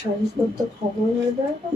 শাড়ির তো খবর হয়ে যায় না।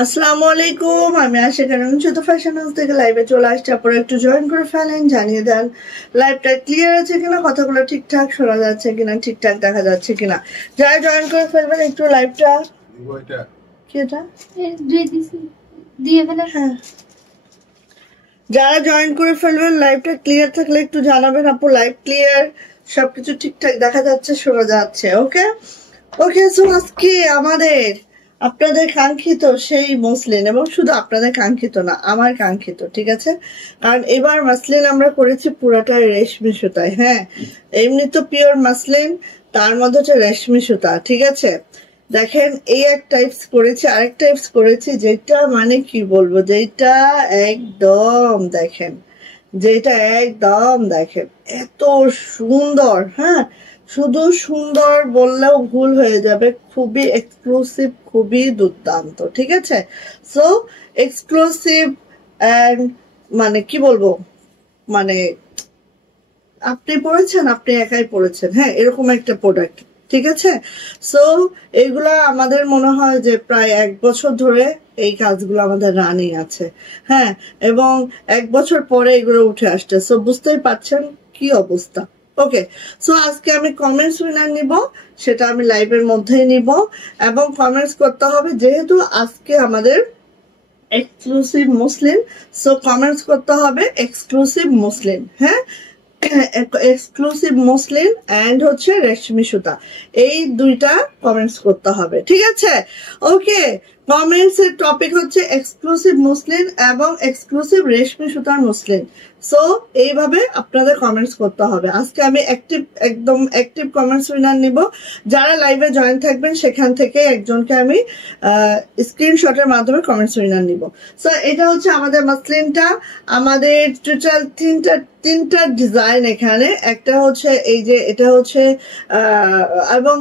আসসালামু আলাইকুম, আমি আশিকা রং ছোট ফ্যাশন হাউস থেকে লাইভে চলে আসছি। আপনারা একটু জয়েন করে ফেলেন, জানিয়ে দেন লাইভটা ক্লিয়ার আছে কিনা, কথাগুলো ঠিকঠাক শোনা যাচ্ছে কিনা, ঠিকঠাক দেখা যাচ্ছে কিনা। যারা জয়েন করে ফেলবেন একটু লাইভটা কি এটা দিয়ে ফেলে। হ্যাঁ, যারা জয়েন করে ফেলবেন লাইভটা ক্লিয়ার থাকলে একটু জানাবেন। আপু লাইভ ক্লিয়ার, সবকিছু ঠিকঠাক দেখা যাচ্ছে, শোনা যাচ্ছে। ওকে ওকে, সো আজকে আমাদের আপনাদের কাঙ্ক্ষিত সেই মসলিন, এবং শুধু আপনাদের কাঙ্ক্ষিত না, আমার কাঙ্ক্ষিত, ঠিক আছে? কারণ এবার মসলিন আমরা করেছি পুরাটাই রেশমি সুতায়। হ্যাঁ, এমনি তো পিওর মসলিন, তার মধ্যে হচ্ছে রেশমি সুতা, ঠিক আছে? দেখেন, এই এক টাইপস করেছি, আরেক টাইপস করেছি, যেটা মানে কি বলবো, যেটা একদম দেখেন, যেটা একদম দেখেন এত সুন্দর। হ্যাঁ, শুধু সুন্দর বললেও ভুল হয়ে যাবে, খুবই এক্সক্লুসিভ, খুবই দুর্দান্ত, ঠিক আছে? সো এক্সক্লুসিভ অ্যান্ড মানে কি বলবো, মানে আপনি পড়েছেন, আপনি একাই পড়েছেন, হ্যাঁ, এরকম একটা প্রোডাক্ট, ঠিক আছে? সো এইগুলা আমাদের মনে হয় যে প্রায় 1 বছর ধরে এই কাজগুলো আমাদের রানিং আছে। হ্যাঁ, এবং 1 বছর পরে এগুলো উঠে আসছে। সো বুঝতেই পারছেন কি অবস্থা। ওকে, সো আজকে আমি কমেন্টস উইনার নিব, সেটা আমি লাইভের মধ্যেই নিব, এবং কমেন্টস করতে হবে, যেহেতু আজকে আমাদের এক্সক্লুসিভ মুসলিম, সো কমেন্টস করতে হবে এক্সক্লুসিভ মুসলিম। হ্যাঁ, এক্সক্লুসিভ মুসলিন এন্ড হচ্ছে রেশমি সুতা, এই দুইটা কমেন্টস করতে হবে, ঠিক আছে? ওকে, কমেন্টস এর টপিক হচ্ছে এক্সক্লুসিভ মুসলিন এবং এক্সক্লুসিভ রেশমি সুতার মুসলিন। সো এইভাবে আপনাদের কমেন্টস করতে হবে। আজকে আমি একদম অ্যাক্টিভ কমেন্টস উইনার নিব। যারা লাইভে জয়েন থাকবেন সেখান থেকে একজনকে আমি স্ক্রিনশটের মাধ্যমে কমেন্টস উইনার নিব। সো এটা হচ্ছে আমাদের মাসলিনটা, আমাদের টোটাল তিনটা ডিজাইন এখানে। একটা হচ্ছে এই যে এটা হচ্ছে এবং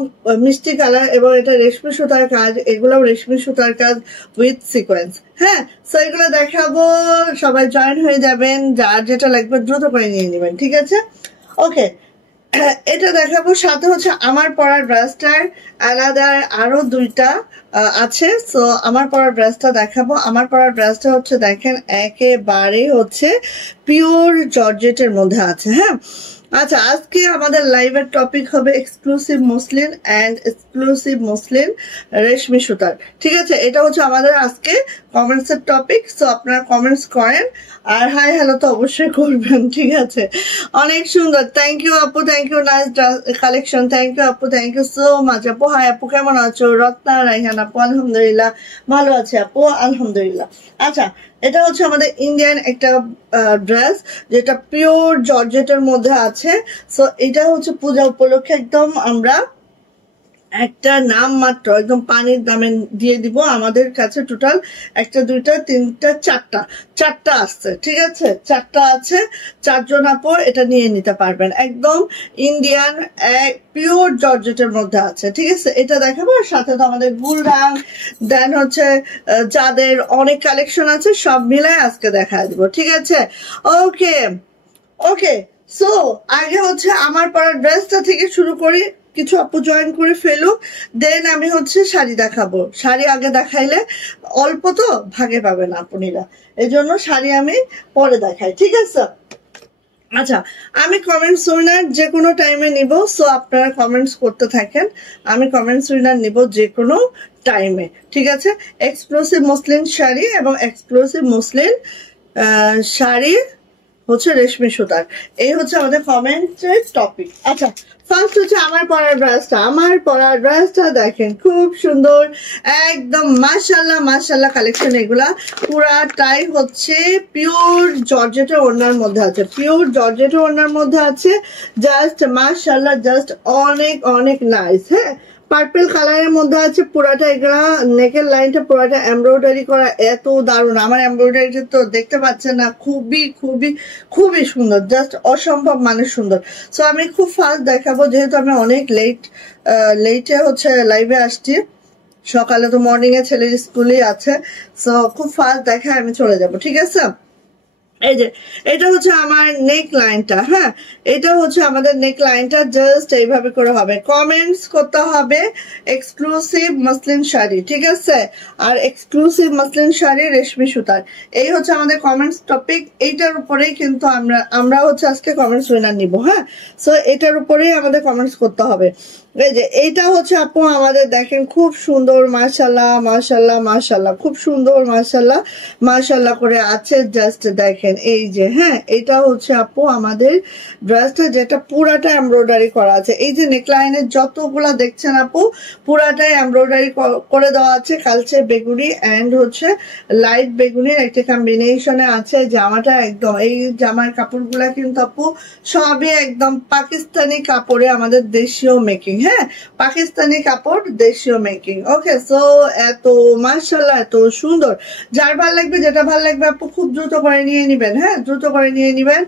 মিষ্টি কালার, এবং এটা রেশমি সুতার কাজ, এগুলোও রেশমি সুতার কাজ উইথ সিকোয়েন্স। হ্যাঁ, সো এগুলো দেখাবো, সবাই জয়েন হয়ে যাবেন, যার যেটা লাগবে দ্রুত করে নিয়ে নেবেন, ঠিক আছে? ওকে, এটা দেখাবো, সাথে হচ্ছে আমার পরার ড্রেসটার আলাদা আরো দুইটা আছে। সো আমার পরার ড্রেসটা দেখাবো। আমার পরার ড্রেসটা হচ্ছে দেখেন একেবারে হচ্ছে পিওর জর্জেটের মধ্যে আছে। হ্যাঁ, আচ্ছা, আজকে আমাদের লাইভের টপিক হবে exclusive muslin and exclusive muslin রেশমি সুতার, ঠিক আছে? এটা হচ্ছে আমাদের আজকে কমেন্টস এর টপিক। সো আপনারা কমেন্টস করেন, আর হাই হ্যালো তো অবশ্যই করবেন, ঠিক আছে? অনেক সুন্দর, থ্যাংক ইউ আপু, thank you, nice collection, thank you আপু, থ্যাংক ইউ সো মাচ আপু। হাই আপু, কেমন আছো? রত্না রাইহান আপু, আলহামদুলিল্লাহ ভালো আছে আপু, আলহামদুলিল্লাহ। আচ্ছা, এটা হচ্ছে আমাদের ইন্ডিয়ান একটা ড্রেস, যেটা পিওর জর্জেটের মধ্যে আছে। সো এটা হচ্ছে পূজা উপলক্ষে একদম আমরা একটা নাম মাত্র একদম পানির দামে দিয়ে দিব। আমাদের কাছে টোটাল একটা, দুইটা, তিনটা, চারটা আসছে, ঠিক আছে? চারটা আছে, 4 জন আপু এটা নিয়ে নিতে পারবেন। একদম ইন্ডিয়ান পিওর জর্জেটের মধ্যে আছে, ঠিক আছে? এটা দেখাবো, আর সাথে তো আমাদের গুলরাং, দেন হচ্ছে যাদের অনেক কালেকশন আছে, সব মিলে আজকে দেখা দিব, ঠিক আছে? ওকে ওকে, সো আগে হচ্ছে আমার পরা ড্রেসটা থেকে শুরু করি। কিছু আপু জয়েন করে ফেলুক, দেন আমি হচ্ছে শাড়ি দেখাবো। শাড়ি আগে দেখাইলে অল্প তো ভাগে পাবে না আপুনিরা, এই জন্য শাড়ি আমি পরে দেখাই, ঠিক আছে? আচ্ছা, আমি কমেন্টস উইনার যে কোনো টাইমে নিব, সো আপনারা কমেন্টস করতে থাকেন, আমি কমেন্টস উইনার নিব যে কোনো টাইমে, ঠিক আছে? এক্সক্লুসিভ মসলিন শাড়ি এবং এক্সক্লুসিভ মসলিন শাড়ি হচ্ছে রেশমি সুতার, এই হচ্ছে আমাদের কমেন্টের টপিক। আচ্ছা, ফার্স্ট হচ্ছে আমার পরার ড্রেসটা। আমার পরার ড্রেসটা দেখেন খুব সুন্দর, একদম মাশাল্লাহ মাশাল্লাহ কালেকশন। এগুলা পুরাটাই হচ্ছে পিওর জর্জেটের ওড়নার মধ্যে আছে, পিওর জর্জেটের ওড়নার মধ্যে আছে, জাস্ট মাশাল্লাহ, জাস্ট অনেক অনেক নাইস। হ্যাঁ, পার্পল কালারের মধ্যে আছে পুরাটা, এগুলা নেকের লাইনটা পুরাটা এমব্রয়ডারি করা, এত দারুণ। আমার এমব্রয়ডারিটা তো দেখতে পাচ্ছেন না, খুবই খুবই খুবই সুন্দর, জাস্ট অসম্ভব মানে সুন্দর। সো আমি খুব ফাস্ট দেখাবো, যেহেতু আমি অনেক লেটে হচ্ছে লাইভে আসছি, সকালে তো মর্নিং এ ছেলের স্কুলে আছে, সো খুব ফাস্ট দেখায় আমি চলে যাব, ঠিক আছে? এই যে এটা হচ্ছে আমার নেক লাইনটা, হ্যাঁ এটা হচ্ছে আমাদের নেক লাইনটা, জাস্ট এইভাবে করে হবে। কমেন্টস করতে হবে এক্সক্লুসিভ মসলিন শাড়ি, ঠিক আছে? আর এক্সক্লুসিভ মসলিন শাড়ি রেশমি সুতার, এই হচ্ছে আমাদের কমেন্টস টপিক। এইটার উপরেই কিন্তু আমরা হচ্ছে আজকে কমেন্টস উইনার নিব, হ্যাঁ? সো এটার উপরেই আমাদের কমেন্টস করতে হবে। এই যে এইটা হচ্ছে আপু আমাদের দেখেন খুব সুন্দর, মাশাল্লাহ মাশাল্লাহ মাশাল্লাহ, খুব সুন্দর মাশাল্লাহ মাশাল্লাহ করে আছে, জাস্ট দেখেন এই যে। হ্যাঁ, এটা হচ্ছে আপু আমাদের ড্রেসটা, যেটা পুরাটা এমব্রয়ডারি করা আছে। এই যে নেকলাইনের যতগুলা দেখছেন আপু, পুরাটাই এমব্রয়ডারি করে দেওয়া আছে, কালচে বেগুনি এন্ড হচ্ছে লাইট বেগুনির একটা কম্বিনেশনে আছে জামাটা। একদম এই জামার কাপড়গুলা কিন্তু আপু সবই একদম পাকিস্তানি কাপড়ে, আমাদের দেশীয় মেকিং, হ্যাঁ পাকিস্তানি কাপড় দেশীয় মেকিং। ওকে, সো এত মাশাআল্লাহ এত সুন্দর, যার ভালো লাগবে যেটা ভালো লাগবে আপু খুব দ্রুত করে নিয়ে নিবেন, হ্যাঁ দ্রুত করে নিয়ে নিবেন।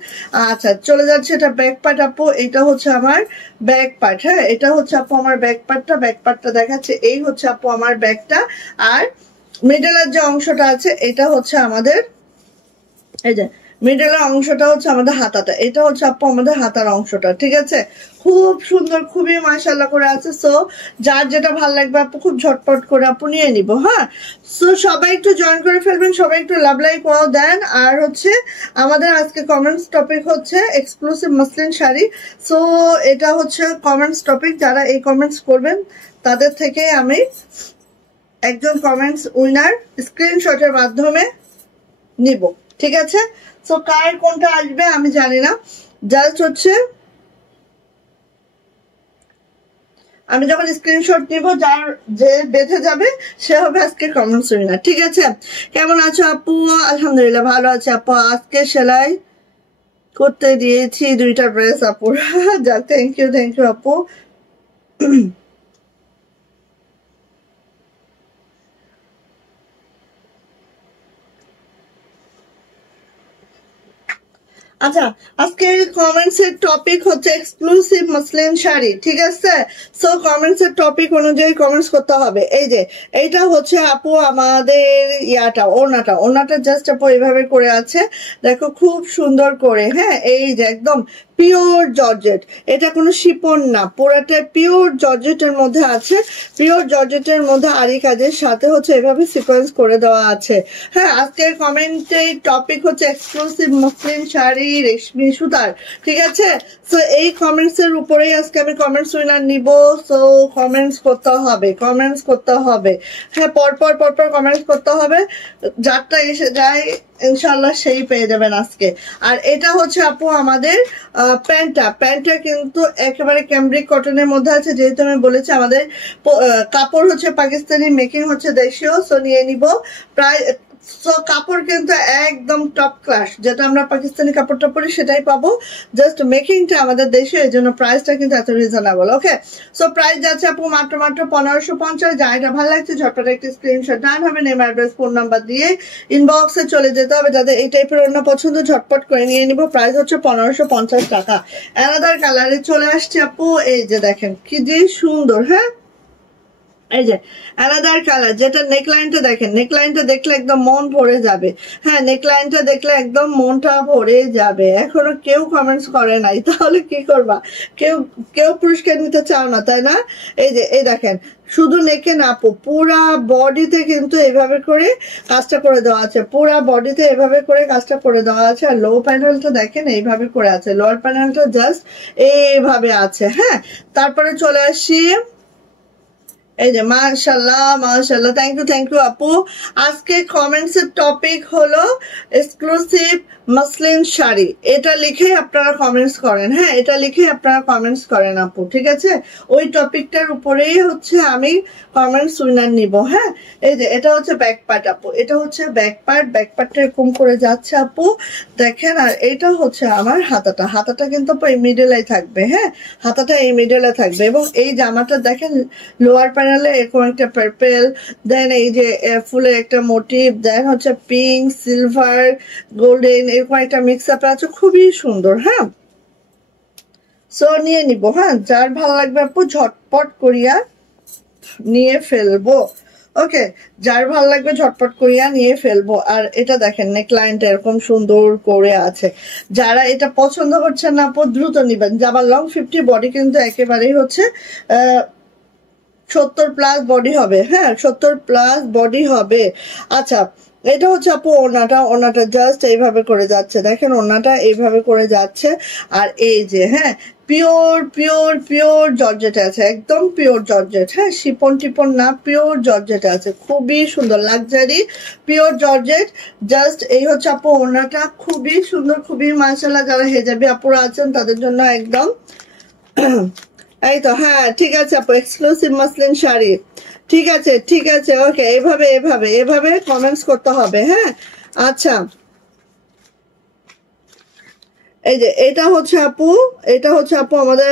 আচ্ছা, চলে যাচ্ছে এটা ব্যাক পার্ট আপু, এটা হচ্ছে আমার ব্যাক পার্ট, হ্যাঁ এটা হচ্ছে আপু আমার ব্যাক পার্টটা দেখাচ্ছে, এই হচ্ছে আপু আমার ব্যাকটা। আর মিডলের যে অংশটা আছে এটা হচ্ছে আমাদের, এই যে মিডলের অংশটা হচ্ছে আমাদের হাতাটা, এটা হচ্ছে আপু আমাদের হাতার অংশটা, ঠিক আছে? খুব সুন্দর, খুবই মাশাআল্লাহ করে আছে। সো যার যেটা ভালো লাগবে আপু খুব ঝটপট করে আপু নিয়ে নিব, হ্যাঁ? সো সবাই একটু জয়েন করে ফেলবেন, সবাই একটু লাভ লাইক ওয়াও দেন। আর হচ্ছে আমাদের আজকে কমেন্টস টপিক হচ্ছে এক্সক্লুসিভ মসলিন শাড়ি। সো এটা হচ্ছে কমেন্টস টপিক, যারা এই কমেন্টস করবেন তাদের থেকে আমি একজন কমেন্টস উইনার স্ক্রিনশটের মাধ্যমে নিব, ঠিক আছে? সো কার কোনটা আসবে আমি জানি না, জাস্ট হচ্ছে আমি যখন স্ক্রিনশট নিব, যার যে বেঁধে যাবে সে হবে আজকে কমেন্টস উইনার, ঠিক আছে? কেমন আছো আপু? আলহামদুলিল্লাহ ভালো আছে আপু। আজকে সেলাই করতে দিয়েছি 2টা ড্রেস আপু। যা, থ্যাংক ইউ আপু। আচ্ছা, আজকের কমেন্টস এর টপিক হচ্ছে এক্সক্লুসিভ মসলিন শাড়ি, ঠিক আছে? সো কমেন্টস এর টপিক অনুযায়ী কমেন্টস করতে হবে। এই যে এইটা হচ্ছে আপু আমাদের ওড়নাটা জাস্ট আপু এইভাবে করে আছে, দেখো খুব সুন্দর করে, হ্যাঁ এই যে একদম পিওর জর্জেট, এটা কোনো শিপন না, পুরাটা পিওর জর্জেটের মধ্যে আছে, পিওর জর্জেটের মধ্যে আরি কাজের সাথে হচ্ছে এভাবে সিকোয়েন্স করে দেওয়া আছে। হ্যাঁ, আজকের কমেন্টে টপিক হচ্ছে এক্সক্লুসিভ মসলিন শাড়ি রেশমি সুতার, ঠিক আছে? সো এই কমেন্টস এর উপরেই আজকে আমি কমেন্টস উইনার নিব। সো কমেন্টস করতে হবে, হ্যাঁ পরপর কমেন্টস করতে হবে, যারটা এসে যায় ইনশাল্লাহ সেই পেয়ে যাবেন আজকে। আর এটা হচ্ছে আপু আমাদের প্যান্টটা কিন্তু একেবারে ক্যামব্রিক কটনের মধ্যে আছে, যেহেতু আমি বলেছি আমাদের কাপড় হচ্ছে পাকিস্তানি, মেকিং হচ্ছে দেশীয়। সো নিয়ে নিব প্রায়, সো কাপড় কিন্তু একদম টপ ক্লাস, যেটা আমরা পাকিস্তানি কাপড়টা পরি সেটাই পাবো, জাস্ট মেকিংটা আমাদের দেশে, এই জন্য প্রাইসটা কিন্তু এত রিজনেবল। ওকে, সো প্রাইস যাচ্ছে আপু মাত্র 1550। যা এটা ভালো লাগছে ঝটপট একটি স্ক্রিনশট ডান হবে, নেম অ্যাড্রেস ফোন নাম্বার দিয়ে ইনবক্সে চলে যেতে হবে। যাদের এই টাইপের অন্য পছন্দ ঝটপট করে নিয়ে নিব। প্রাইস হচ্ছে 1550 টাকা। অ্যানাদার কালারে চলে আসছে আপু, এই যে দেখেন কি যে সুন্দর, হ্যাঁ এই যে অ্যানাদার কালার, যেটা নেকলাইনটা দেখেন, নেকলাইনটা দেখলে একদম মন ভরে যাবে। হ্যাঁ, নেকলাইনটা দেখলে একদম মনটা ভরে যাবে। এখনো কেউ কমেন্টস করে নাই, তাহলে কি করবা? কেউ কেউ পুরস্কার নিতে চাও না, তাই না? এই যে এই দেখেন, শুধু নেকে না আপু, পুরা বডিতে কিন্তু এভাবে করে কাজটা করে দেওয়া আছে, পুরা বডিতে এভাবে করে কাজটা করে দেওয়া আছে। আর লো প্যানেলটা দেখেন এইভাবে করে আছে, লোয়ার প্যানেলটা জাস্ট এইভাবে আছে। হ্যাঁ, তারপরে চলে আসি এই যে মাশাআল্লাহ মাশাআল্লাহ, থ্যাংক ইউ আপু। আজকে কমেন্টস এর টপিক হলো এক্সক্লুসিভ মসলিন শাড়ি, এটা লিখে আপনারা কমেন্টস করেন। হ্যাঁ, এটা লিখে আপনারা কমেন্টস করেন আপু, ঠিক আছে? ওই টপিকটার উপরেই হচ্ছে আমি কমেন্টস উইনার নিব। হ্যাঁ, এই যে এটা হচ্ছে ব্যাক পার্ট আপু, এটা হচ্ছে ব্যাক পার্ট, ব্যাক পার্টটা এরকম করে যাচ্ছে আপু দেখেন। আর এটা হচ্ছে আমার হাতাটা, হাতাটা কিন্তু আপু এই মিডলে থাকবে। হ্যাঁ, হাতাটা এই মিডলে থাকবে। এবং এই জামাটা দেখেন লোয়ার প্যানেলে এরকম একটা পার্পেল, দেন এই যে ফুলের একটা মোটিভ, দেন হচ্ছে পিঙ্ক, সিলভার, গোল্ডেন, এরকম একটা মিক্স আপ আছে, খুবই সুন্দর। হ্যাঁ, সো নিয়ে নিব। হ্যাঁ, যার ভালো লাগবে আপু ঝটপট করিয়া নিয়ে ফেলবো। ওকে, যার ভালো লাগবে ঝটপট করিয়া নিয়ে ফেলবো। আর এটা দেখেন নেকলাইনটা এরকম সুন্দর করে আছে। যারা এটা পছন্দ করছেন না আপু দ্রুত নিবেন। জামার লং 50, বডি কিন্তু একেবারেই হচ্ছে 70+ বডি হবে। হ্যাঁ, 70+ বডি হবে। আচ্ছা, এটা হচ্ছে আপু ওনাটা, ওনাটা জাস্ট এইভাবে করে যাচ্ছে, দেখেন ওনাটা এইভাবে করে যাচ্ছে। আর এই যে হ্যাঁ, পিওর পিওর পিওর জর্জেট আছে, একদম পিওর জর্জেট। হ্যাঁ, শিপন টিপন না, পিওর জর্জেট আছে, খুবই সুন্দর লাক্সারি পিওর জর্জেট। জাস্ট এই হচ্ছে আপু ওনাটা, খুবই সুন্দর, খুবই মাশাআল্লাহ। যারা হেজাবি আপুরা আছেন তাদের জন্য একদম এই তো। হ্যাঁ, ঠিক আছে আপু, এক্সক্লুসিভ মসলিন শাড়ি, ঠিক আছে ঠিক আছে। ওকে, এভাবে এভাবে এভাবে কমেন্টস করতে হবে। হ্যাঁ, আচ্ছা, এই যে এটা হচ্ছে আপু, এটা হচ্ছে আপু আমাদের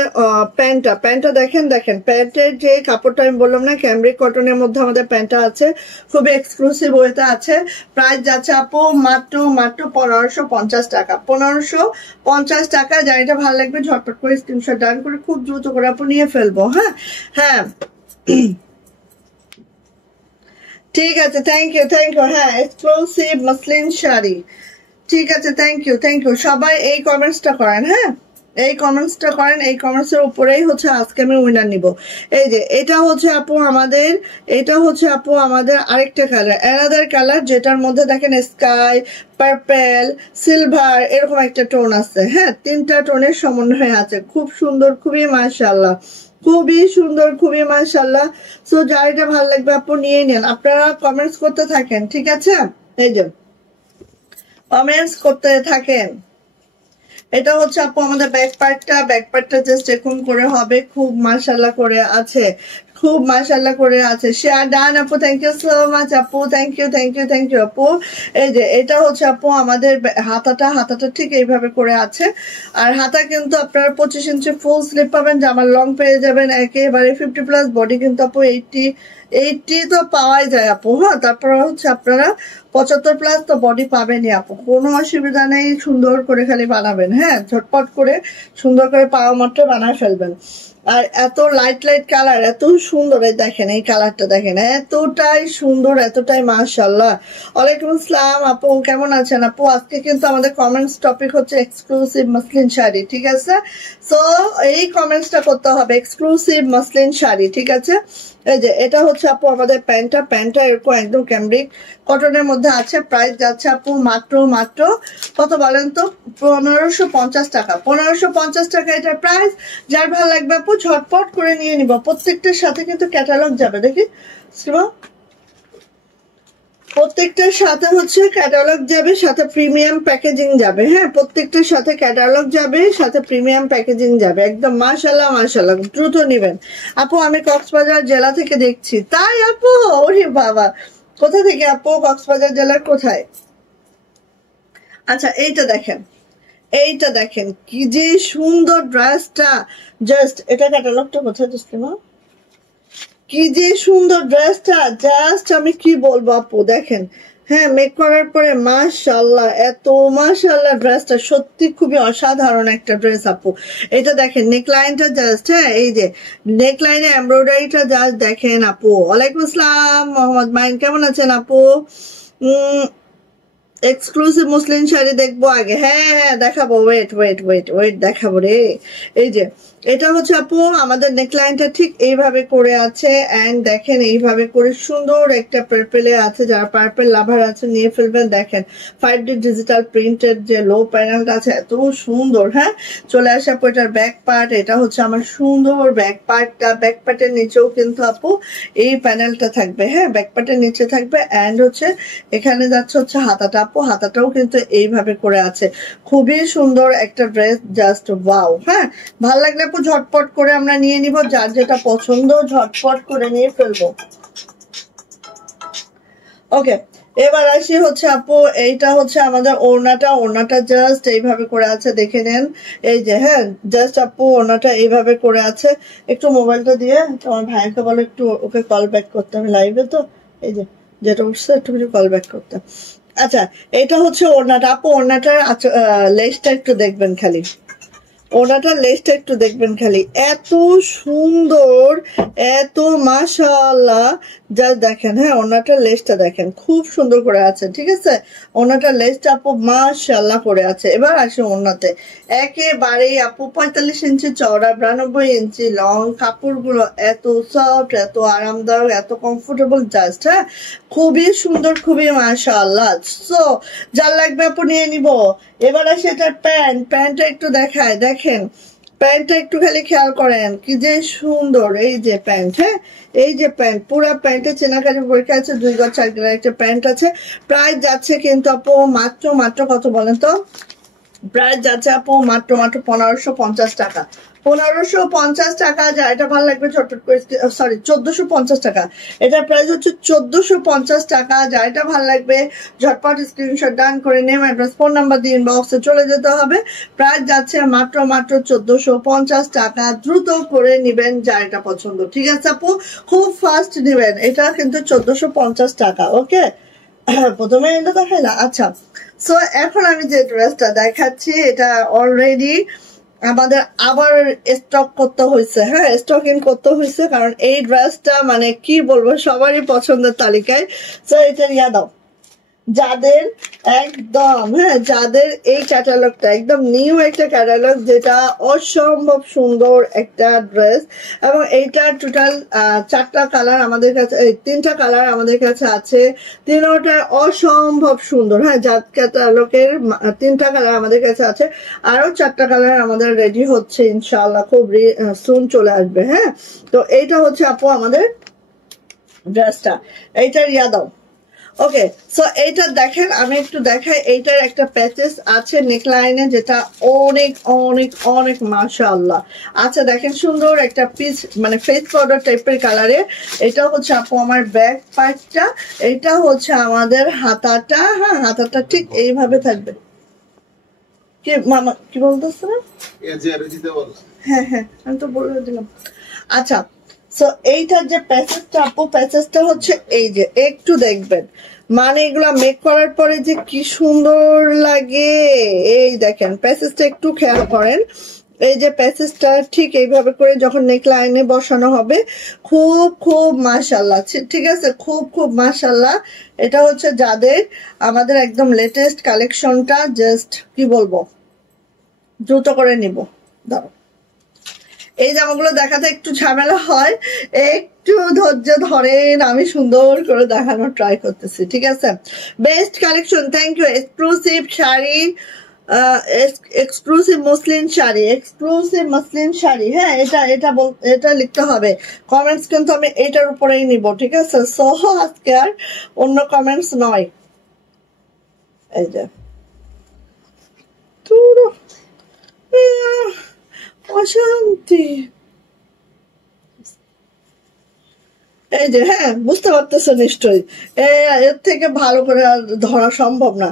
প্যান্টটা, প্যান্টটা দেখেন, দেখেন প্যান্টের যে কাপড়টা আমি বললাম না, ক্যামব্রিক কটনের মধ্যে আমাদের প্যান্টটা আছে, খুবই এক্সক্লুসিভ ওয়েতে আছে। প্রাইস যাচ্ছে আপু মাত্র মাত্র 1550 টাকা, 1550 টাকা। জানিটা ভালো লাগবে ঝটপট করে স্ক্রিনশট ডান করে খুব দ্রুত করে আপু নিয়ে ফেলবো। হ্যাঁ হ্যাঁ, ঠিক আছে, থ্যাংক ইউ হ্যাঁ, এক্সক্লুসিভ মসলিন শাড়ি, ঠিক আছে, থ্যাংক ইউ। সবাই এই কমেন্টসটা করেন। হ্যাঁ, এই কমেন্টসটা করেন, এই কমেন্টসের উপরেই হচ্ছে আজকে আমি উইনার নিব। এই যে এটা হচ্ছে আপু আমাদের, এটা হচ্ছে আপু আমাদের আরেকটা কালার, অ্যানাদার কালার, যেটার মধ্যে দেখেন স্কাই, পার্পেল, সিলভার, এরকম একটা টোন আছে। হ্যাঁ, 3টা টোনের সমন্বয় আছে, খুব সুন্দর, খুবই মাশাআল্লাহ, খুবই সুন্দর, খুবই মাশাআল্লাহ। সো যার এটা ভালো লাগবে আপু নিয়ে নেন, আপনারা কমেন্টস করতে থাকেন, ঠিক আছে? এই যে কমেন্টস করতে থাকেন। এটা হচ্ছে আপু আমাদের ব্যাক পার্টটা, ব্যাক পার্টটা জাস্ট এরকম করে হবে, খুব মাশাআল্লাহ করে আছে, খুব মাশাআল্লাহ করে আছে। শেয়ার ডান আপু, থ্যাংক ইউ সো মাচ আপু, থ্যাংক ইউ আপু। এই যে এটা হচ্ছে আপু আমাদের হাতাটা, হাতাটা ঠিক এইভাবে করে আছে। আর হাতা কিন্তু আপনারা 25 ইঞ্চি ফুল স্লিপ পাবেন, জামার লং পেয়ে যাবেন একেবারে 50+, বডি কিন্তু আপু 80 তো পাওয়াই যায় আপু। হ্যাঁ, তারপরে হচ্ছে আপনারা 75+ তো বডি পাবেনই আপু, কোনো অসুবিধা নেই। সুন্দর করে খালি বানাবেন। হ্যাঁ, ঝটপট করে সুন্দর করে পাওয়া মাত্র বানায় ফেলবেন। আর এত লাইট লাইট কালার, এত সুন্দর, এই দেখেন এই কালারটা দেখেন, এতটাই সুন্দর, এতটাই মাশাআল্লাহ। ওয়ালাইকুম আসসালাম আপু, কেমন আছেন আপু? আজকে কিন্তু আমাদের কমেন্টস টপিক হচ্ছে এক্সক্লুসিভ মসলিন শাড়ি, ঠিক আছে? সো এই কমেন্টসটা করতে হবে, এক্সক্লুসিভ মসলিন শাড়ি, ঠিক আছে? এই যে এটা হচ্ছে আপু আমাদের প্যান্টটা, প্যান্টটা এরকম একদম ক্যামব্রিক কটনের মধ্যে আছে। প্রাইস যাচ্ছে আপু মাত্র মাত্র কত বলেন তো? 1550 টাকা, 1550 টাকা এটার প্রাইস। যার ভালো লাগবে আপু ঝটপট করে নিয়ে নিব। প্রত্যেকটার সাথে কিন্তু ক্যাটালগ যাবে, দেখি প্রত্যেকটার সাথে হচ্ছে ক্যাটালগ যাবে, সাথে প্রিমিয়াম প্যাকেজিং যাবে। হ্যাঁ, প্রত্যেকটার সাথে ক্যাটালগ যাবে, সাথে প্রিমিয়াম প্যাকেজিং যাবে। একদম মাশাআল্লাহ মাশাআল্লাহ, দ্রুত নেবেন আপু। আমি কক্সবাজার জেলা থেকে দেখছি, তাই আপু? ওরে বাবা, কোথা থেকে আপু? কক্সবাজার জেলার কোথায়? আচ্ছা, এইটা দেখেন, এইটা দেখেন কি যে সুন্দর ড্রেসটা, জাস্ট এটা ক্যাটালগটা কোথায় তসলিমা? কি যে সুন্দর ড্রেসটা, জাস্ট আমি কি বলবো আপু, দেখেন হ্যাঁ, মেক করার পরে মাশাআল্লাহ, এত মাশাআল্লাহ, ড্রেসটা সত্যি খুবই অসাধারণ একটা ড্রেস আপু। এটা দেখেন নেকলাইনটা জাস্ট, হ্যাঁ এই যে নেকলাইনে এমব্রয়ডারিটা জাস্ট দেখেন আপু। ওয়ালাইকুম আসসালাম মোহাম্মদ মাইন, কেমন আছেন আপু? এক্সক্লুসিভ মুসলিম শাড়ি দেখবো আগে, হ্যাঁ হ্যাঁ দেখাবো, ওয়েট ওয়েট ওয়েট ওয়েট দেখাবো রে। এই যে এটা হচ্ছে আপু আমাদের নেকলাইনটা ঠিক এইভাবে করে আছে, এন্ড দেখেন এইভাবে করে সুন্দর একটা পার্পেলে আছে, যারা পার্পেল লাভার আছে নিয়ে ফেলবেন। দেখেন 5D ডিজিটাল প্রিন্টেড যে লো প্যানেলটা আছে এত সুন্দর। হ্যাঁ, চলে আসে আপু এটার ব্যাক পার্ট। এটা হচ্ছে আমার সুন্দর ব্যাক পার্টটা। ব্যাক পার্টের নিচেও কিন্তু আপু এই প্যানেলটা থাকবে, হ্যাঁ ব্যাক পার্টের নিচে থাকবে, এন্ড হচ্ছে এখানে যাচ্ছে হচ্ছে হাতাটা আপু, হাতাটাও কিন্তু এইভাবে করে আছে। খুবই সুন্দর একটা ড্রেস, জাস্ট ওয়াও। হ্যাঁ, ভাল লাগলে আপু ঝটপট করে আমরা নিয়ে নিব, যার যেটা পছন্দ ঝটপট করে নিয়ে ফেলবো। ওকে, এবার আসি হচ্ছে আপু, এইটা হচ্ছে আমাদের ওড়নাটা। ওড়নাটা জাস্ট এইভাবে করে আছে, দেখে নেন। এই যে হ্যাঁ, জাস্ট আপু ওড়নাটা এইভাবে করে আছে। একটু মোবাইলটা দিয়ে তোমার ভাইকে বলো একটু ওকে কল ব্যাক করতে, আমি লাইভে তো। এই যে যেটা উঠছে একটু কল ব্যাক করতে। আচ্ছা, এটা হচ্ছে ওড়নাটা আপু। ওড়নাটার লেসটা একটু দেখবেন খালি, ওনাটার লেসটা একটু দেখবেন খালি, এত সুন্দর, এত মাশাআল্লাহ, যা দেখেন। হ্যাঁ, ওনাটার লেসটা দেখেন খুব সুন্দর করে আছে, ঠিক আছে। ওনাটার লেসটা আপু মাশাআল্লাহ করে আছে। এবার আসি ওনাতে, একেবারেই আপু 45 ইঞ্চি চওড়া, 92 ইঞ্চি লং, কাপড়গুলো এত সফট, এত আরামদায়ক, এত কমফোর্টেবল, জাস্ট হ্যাঁ খুবই সুন্দর, খুবই মাশাআল্লাহ। সো যার লাগবে আপু নিয়ে নিব। এবার আসে এটার প্যান্টটা একটু দেখায়, দেখেন প্যান্টটা একটু খালি খেয়াল করেন কি যে সুন্দর। এই যে প্যান্ট, হ্যাঁ এই যে প্যান্ট, পুরা প্যান্টে চেনাকাটি পরীক্ষা আছে, 2 গজ 4 গজ একটা প্যান্ট আছে। প্রাইস যাচ্ছে কিন্তু আপু মাত্র কত বলেন তো? প্রাইস যাচ্ছে আপু মাত্র 1550 টাকা। 1550 টাকা। যা এটা ভালো লাগবে ছোট্ট করে, সরি 1450 টাকা। এটার প্রাইস হচ্ছে 1450 টাকা। যা এটা ভালো লাগবে ঝটপট স্ক্রিনশট ডান করে নেম অ্যাড্রেস ফোন নাম্বার দিয়ে ইনবক্সে চলে যেতে হবে। প্রাইস যাচ্ছে মাত্র 1450 টাকা। দ্রুত করে নিবেন যা এটা পছন্দ, ঠিক আছে আপু? খুব ফাস্ট নিবেন, এটা কিন্তু 1450 টাকা। ওকে, প্রথমে এটা দেখাই না। আচ্ছা, সো এখন আমি যে ড্রেসটা দেখাচ্ছি এটা অলরেডি আমাদের আবার স্টক করতে হয়েছে, হ্যাঁ স্টক ইন করতে হয়েছে, কারণ এই ড্রেসটা মানে কি বলবো সবারই পছন্দের তালিকায়। সো এটা ইয়া দাও যাদের একদম, হ্যাঁ যাদের এই ক্যাটালগটা একদম নিউ একটা ক্যাটালগ, যেটা অসম্ভব সুন্দর একটা ড্রেস, এবং এইটার টোটাল 4টা কালার আমাদের কাছে, 3টা কালার আমাদের কাছে আছে। তিনোটা অসম্ভব সুন্দর। হ্যাঁ, জাত ক্যাটালগের 3টা কালার আমাদের কাছে আছে, আরো 4টা কালার আমাদের রেডি হচ্ছে ইনশাআল্লাহ, খুব সুন চলে আসবে। হ্যাঁ, তো এইটা হচ্ছে আপু আমাদের ড্রেসটা, এইটার ইয়া দাও। ওকে, সো এইটা দেখেন, আমি একটু দেখাই। এইটার একটা প্যাচেস আছে নেকলাইনে, যেটা অনেক অনেক অনেক মাশাআল্লাহ। আচ্ছা দেখেন, সুন্দর একটা পিস মানে ফেস পাউডার টাইপের কালারে। এটা হচ্ছে আপু আমার ব্যাক পার্টটা, এটা হচ্ছে আমাদের হাতাটা। হ্যাঁ, হাতাটা ঠিক এইভাবে থাকবে। কি মামা কি বলতেছে? হ্যাঁ হ্যাঁ, আমি তো বলে দিলাম। আচ্ছা, সো এইটার যে প্যাচেসটা আপু, প্যাচেসটা হচ্ছে এই যে একটু দেখবেন, মানে এগুলা মেক করার পরে যে কি সুন্দর লাগে। এই দেখেন প্যাচেসটা একটু খেয়াল করেন। এই যে প্যাচেসটা ঠিক এইভাবে করে যখন নেক লাইনে বসানো হবে, খুব খুব মাশাআল্লাহ, ঠিক আছে, খুব খুব মাশাআল্লাহ। এটা হচ্ছে যাদের আমাদের একদম লেটেস্ট কালেকশনটা, জাস্ট কি বলবো, দ্রুত করে নিব। দাও, এই জামাগুলো দেখাতে একটু ঝামেলা হয়, একটু ধৈর্য ধরেন, আমি সুন্দর করে দেখানোর ট্রাই করতেছি, ঠিক আছে। Best collection, thank you. Exclusive sari, exclusive muslin sari, exclusive muslin sari. হ্যাঁ, এটা লিখতে হবে কমেন্টস, কিন্তু আমি এটার উপরেই নিব, ঠিক আছে। সহ আজকে আর অন্য কমেন্টস নয়। এই যে অশান্তি। এই যে হ্যাঁ, বুঝতে পারতেছো নিশ্চয়ই। এর থেকে ভালো করে আর ধরা সম্ভব না।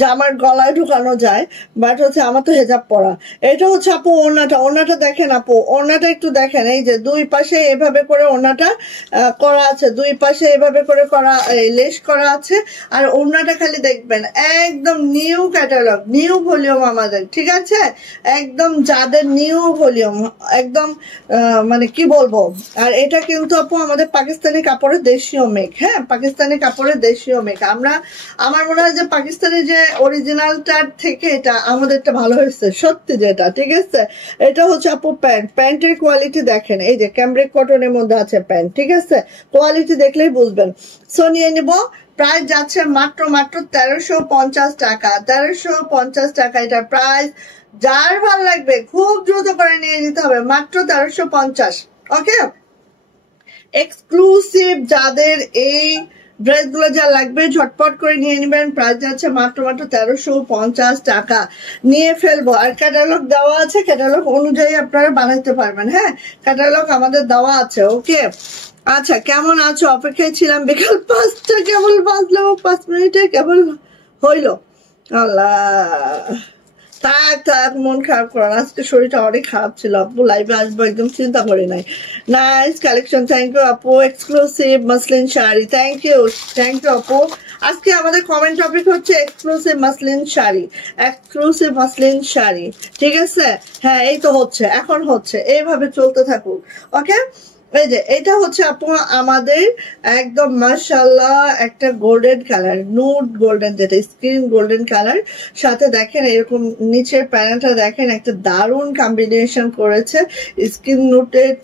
জামার গলায় ঢুকানো যায়, বাট হচ্ছে আমার তো হেজাব পরা। এটা হচ্ছে আপু ওড়নাটা, ওড়নাটা দেখেন আপু, ওড়নাটা একটু দেখেন। এই যে দুই পাশে এভাবে করে ওড়নাটা করা আছে, দুই পাশে এভাবে করে করা, লেস করা আছে। আর ওড়নাটা খালি দেখবেন, একদম নিউ ক্যাটালগ, নিউ ভলিউম আমাদের, ঠিক আছে? একদম যাদের নিউ ভলিউম, একদম মানে কি বলবো। আর এটা কিন্তু আপু আমাদের পাকিস্তানি কাপড়ের দেশীয় মেক, হ্যাঁ, পাকিস্তানি কাপড়ের দেশীয় মেক। আমার মনে হয় যে পাকিস্তানি যে অরিজিনালটার থেকে এটা আমাদেরটা ভালো হয়েছে, সত্যি যেটা, ঠিক আছে? এটা হচ্ছে আপু প্যান্ট, প্যান্টের কোয়ালিটি দেখেন, এই যে ক্যামব্রিক কটনের মধ্যে আছে প্যান্ট, ঠিক আছে? কোয়ালিটি দেখলেই বুঝবেন। সো নিয়ে নিব, প্রাইস যাচ্ছে মাত্র 1350 টাকা, 1350 টাকা এটার প্রাইস। যার ভাল লাগবে খুব দ্রুত করে নিয়ে নিতে হবে, মাত্র 1350। ওকে, এক্সক্লুসিভ যাদের এই ড্রেসগুলো যা লাগবে ঝটপট করে নিয়ে নেবেন, প্রাইস যাচ্ছে মাত্র 1350 টাকা। নিয়ে ফেলবো। আর ক্যাটালগ দেওয়া আছে, ক্যাটালগ অনুযায়ী আপনারা বানাইতে পারবেন, হ্যাঁ, ক্যাটালগ আমাদের দেওয়া আছে। ওকে, আচ্ছা, কেমন আছো? অপেক্ষায় ছিলাম, বিকাল 5টা কেবল বাজলো, 5 মিনিটে কেবল হইল। আল্লাহ, থাক থাক, মন খারাপ করার, আজকে শরীরটা অনেক খারাপ ছিল আপু, লাইভে আসবো একদম চিন্তা করি নাই। নাইস কালেকশন, থ্যাংক ইউ আপু। Exclusive muslin sari, thank you আপু। আজকে আমাদের কমেন্ট টপিক হচ্ছে exclusive muslin sari, exclusive muslin sari, ঠিক আছে? হ্যাঁ, এই তো হচ্ছে, এখন হচ্ছে, এইভাবে চলতে থাকুক। ওকে, এই যে এটা হচ্ছে আপু আমাদের একদম মাশাআল্লাহ একটা গোল্ডেন কালার, নুড গোল্ডেন, যেটা স্কিন গোল্ডেন কালার, সাথে দেখেন এরকম নিচের প্যানেলটা দেখেন, একটা দারুণ কম্বিনেশন করেছে স্কিন নুটের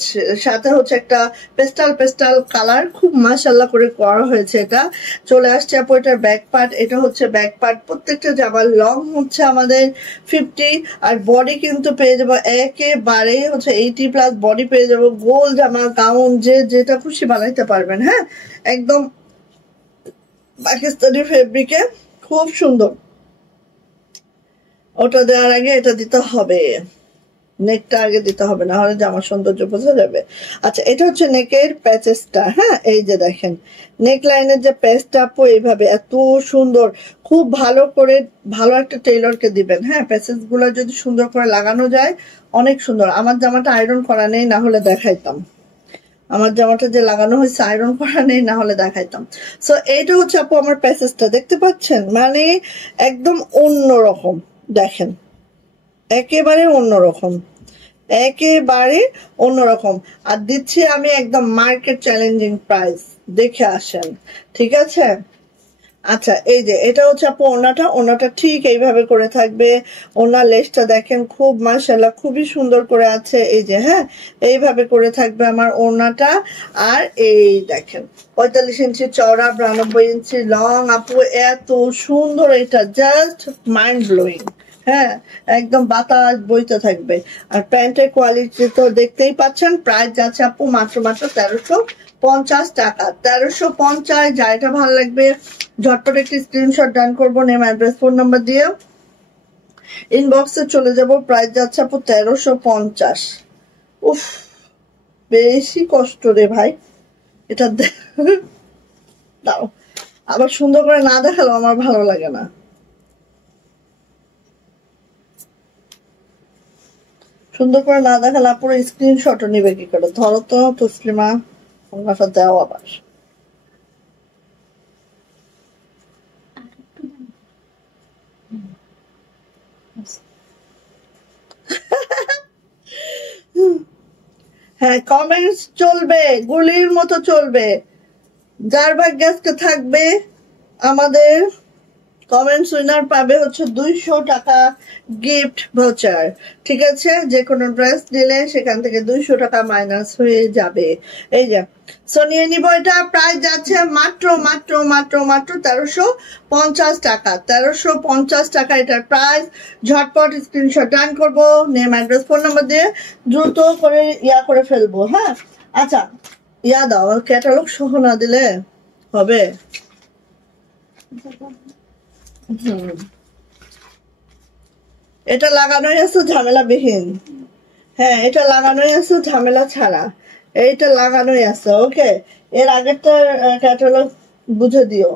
সাথে হচ্ছে একটা পেস্টাল পেস্টাল কালার, খুব মাশাআল্লাহ করে করা হয়েছে। এটা চলে আসছে আপু এটার ব্যাক পার্ট, এটা হচ্ছে ব্যাক পার্ট। প্রত্যেকটা জামার লং হচ্ছে আমাদের 50, আর বডি কিন্তু পেয়ে যাবো একেবারে হচ্ছে 80+ বডি পেয়ে যাবো। গোল জামা, গাউন, যেটা খুশি বানাইতে পারবেন, হ্যাঁ, একদম পাকিস্তানি ফেব্রিকে, খুব সুন্দর। ওটা দেওয়ার আগে এটা দিতে হবে, নেকটা আগে দিতে হবে, না হলে জামার সৌন্দর্য বোঝা যাবে। আচ্ছা, এটা হচ্ছে নেকের প্যাচেসটা, হ্যাঁ, এই যে দেখেন নেক লাইনের যে প্যাচটা আপু এইভাবে এত সুন্দর, খুব ভালো করে ভালো একটা টেইলরকে দিবেন, হ্যাঁ, প্যাচেস গুলো যদি সুন্দর করে লাগানো যায় অনেক সুন্দর। আমার জামাটা আয়রন করা নেই, না হলে দেখাইতাম। আমার জামাটা যে লাগানো হয়েছে আয়রন করা নেই, না হলে দেখাইতাম। সো এইটা হচ্ছে আপু আমার প্যাচেসটা, দেখতে পাচ্ছেন, মানে একদম অন্যরকম, দেখেন একেবারে অন্যরকম, একেবারে অন্যরকম। আর দিচ্ছি আমি একদম মার্কেট চ্যালেঞ্জিং প্রাইস, দেখে আসেন, ঠিক আছে? আচ্ছা, এই যে এটা হচ্ছে আপু ওড়নাটা, ওড়নাটা ঠিক এইভাবে করে থাকবে। ওড়নার লেসটা দেখেন খুব মাশাআল্লাহ খুবই সুন্দর করে আছে, এই যে, হ্যাঁ, এইভাবে করে থাকবে আমার ওড়নাটা। আর এই দেখেন 45 ইঞ্চি চওড়া, 92 ইঞ্চি লং আপু, এত সুন্দর, এটা জাস্ট মাইন্ড ব্লোয়িং, হ্যাঁ, একদম বাতাস বইতে থাকবে। আর প্যান্টের কোয়ালিটি তো দেখতেই পাচ্ছেন, প্রাইস যাচ্ছে আপু মাত্র 1350 টাকা, 1350। যা এটা ভালো লাগবে ঝটপট একটি স্ক্রিনশট ডান করবো, নেম অ্যাড্রেস ফোন নাম্বার দিয়ে ইনবক্সে চলে যাব। প্রাইস যাচ্ছে আপু 1350। উফ, বেশি কষ্ট রে ভাই, এটা দাও, আবার সুন্দর করে না দেখালো আমার ভালো লাগে না। সুন্দর করে না দেখালে পুরো স্ক্রিনশটও নিবে কি করে? ধরো তো তসলিমা, ওনাটা দাও আবার। হ্যাঁ, কমেন্টস চলবে, গুলির মতো চলবে, যার ভাগ্যে আজকে থাকবে আমাদের কমেন্টস উইনার পাবে হচ্ছে 200 টাকা গিফট ভাউচার, ঠিক আছে? যে কোনো ড্রেস নিলে সেখান থেকে 200 টাকা মাইনাস হয়ে যাবে। এই যে সো নিয়ে নিব, এটা প্রাইস যাচ্ছে মাত্র মাত্র মাত্র মাত্র 1350 টাকা, 1350 টাকা এটার প্রাইস। ঝটপট স্ক্রিনশট ডান করবো, নেম অ্যাড্রেস ফোন নাম্বার দিয়ে দ্রুত করে ইয়া করে ফেলবো, হ্যাঁ। আচ্ছা, ইয়া দাও, ক্যাটালগ সহ না দিলে হবে। এটা লাগানোই আছে ঝামেলাবিহীন, হ্যাঁ, এটা লাগানোই আছে ঝামেলা ছাড়া, এইটা লাগানোই আছে। ওকে, এর আগেরটা ক্যাটালগ বুঝে দিও।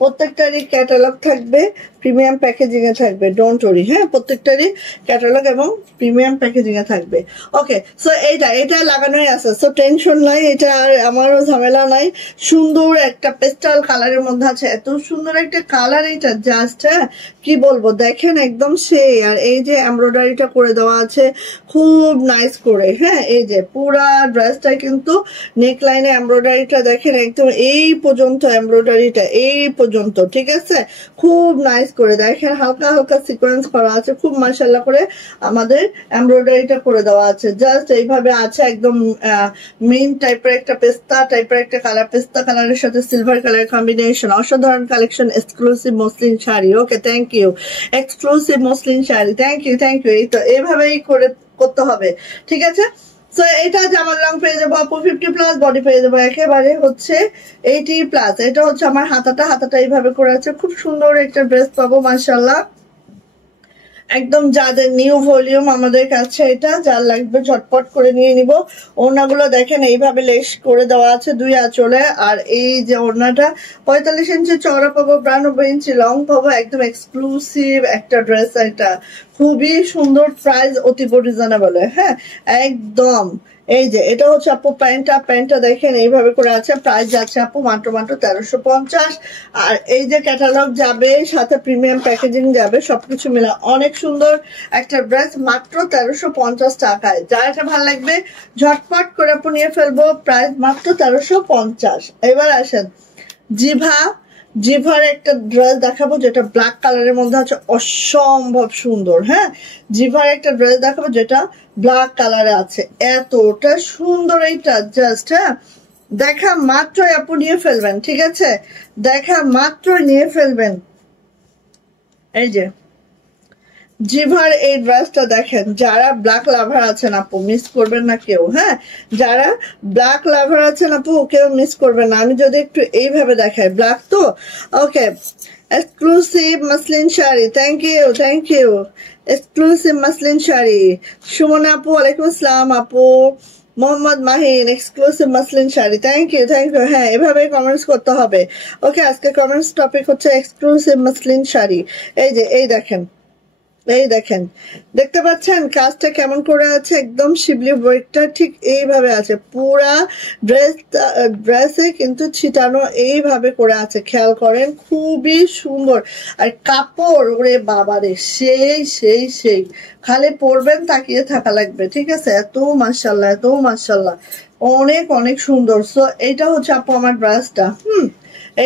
প্রত্যেকটারই ক্যাটালগ থাকবে, প্রিমিয়াম প্যাকেজিং এ থাকবে, ডোন্ট ওরি। হ্যাঁ, প্রত্যেকটারই ক্যাটালগ এবং প্রিমিয়াম প্যাকেজিং এ থাকবে। ওকে, সো এটা লাগানোই আছে, সো টেনশন নাই, এটা আর আমারও ঝামেলা নাই। সুন্দর একটা পেস্টাল কালারের মধ্যে আছে, এত সুন্দর একটা কালার, এটা জাস্ট হ্যাঁ কি বলবো, দেখেন একদম সেই। আর এই যে এমব্রয়ডারিটা করে দেওয়া আছে খুব নাইস করে। হ্যাঁ, এই যে পুরা ড্রেসটা কিন্তু নেকলাইনে এমব্রয়ডারিটা দেখেন একদম এই পর্যন্ত, এমব্রয়ডারিটা এই পর্যন্ত, ঠিক আছে, খুব নাইস করে দেখেন, হালকা হালকা সিকোয়েন্স করা আছে, খুব মাশাআল্লাহ করে আমাদের এমব্রয়ডারিটা করে দেওয়া আছে। জাস্ট এইভাবে আছে একদম মেইন টাইপের একটা পেস্তা টাইপের একটা কালার, পেস্তা কালারের সাথে সিলভার কালার কম্বিনেশন, অসাধারণ collection, exclusive muslin sari. Okay, thank you, exclusive muslin sari, thank you thank you. এই তো এভাবেই করতে হবে, ঠিক আছে। সো এটা জামার লং পেয়ে যাবো আপু 50+, বডি পেয়ে যাবো একেবারে হচ্ছে 80+। এটা হচ্ছে আমার হাতাটা এইভাবে করে আছে, খুব সুন্দর একটা ড্রেস পাবো মাশাআল্লাহ। একদম যাদের নিউ ভলিউম আমাদের কাছে, এটা যার লাগবে ঝটপট করে নিয়ে নিব। ওড়নাগুলো দেখেন এইভাবে লেস করে দেওয়া আছে দুই আঁচলে। আর এই যে ওড়নাটা 45 ইঞ্চি চওড়া পাবো, 92 ইঞ্চি লং পাবো, একদম এক্সক্লুসিভ একটা ড্রেস। এটা খুবই সুন্দর, প্রাইস অতি রিজনেবল। হ্যাঁ, একদম। এই যে এটা হচ্ছে আপু প্যান্টটা দেখেন এইভাবে করে আছে, প্রাইস যাচ্ছে আপু মাত্র 1350। আর এই যে ক্যাটালগ যাবে সাথে প্রিমিয়াম প্যাকেজিং যাবে, সবকিছু মিলে অনেক সুন্দর একটা ড্রেস মাত্র 1350 টাকায়। যার এটা ভালো লাগবে ঝটপট করে আপু নিয়ে ফেলবো, প্রাইস মাত্র 1350। এবার আসেন জিভার একটা ড্রেস দেখাবো যেটা ব্ল্যাক কালারের মধ্যে আছে, অসম্ভব সুন্দর। হ্যাঁ, জিভার একটা ড্রেস দেখাবো যেটা ব্ল্যাক কালারে আছে, এতটা সুন্দর এইটা জাস্ট। হ্যাঁ, দেখা মাত্রই আপু নিয়ে ফেলবেন, ঠিক আছে, দেখা মাত্রই নিয়ে ফেলবেন। এই যে জিভার এই ড্রেসটা দেখেন, যারা ব্ল্যাক লাভার আছেন আপু মিস করবেন না কেউ। হ্যাঁ, যারা ব্ল্যাক লাভার আছেন আপু কেউ মিস করবেন না। আমি যদি একটু এইভাবে দেখাই, ব্ল্যাক তো okay, exclusive muslin sari, thank you exclusive muslin sari. Suman আপু ওয়ালাইকুম আসসালাম আপু, Mohammad Mahin exclusive muslin sari, thank you. হ্যাঁ, এভাবে কমেন্টস করতে হবে। ওকে, আজকে কমেন্টস টপিক হচ্ছে এক্সক্লুসিভ মসলিন শাড়ি। এই যে এই দেখেন, দেখতে পাচ্ছেন কাজটা কেমন করে আছে, একদম শিবলি ওয়ার্কটা ঠিক এইভাবে আছে, পুরা ড্রেসে কিন্তু ছিটানো এইভাবে করে আছে, খেয়াল করেন, খুবই সুন্দর। আর কাপড় ওরে বাবারে সেই খালি পরবেন তাকিয়ে থাকা লাগবে, ঠিক আছে, এত মাশাআল্লাহ অনেক অনেক সুন্দর। সো এইটা হচ্ছে আপু আমার ড্রেসটা।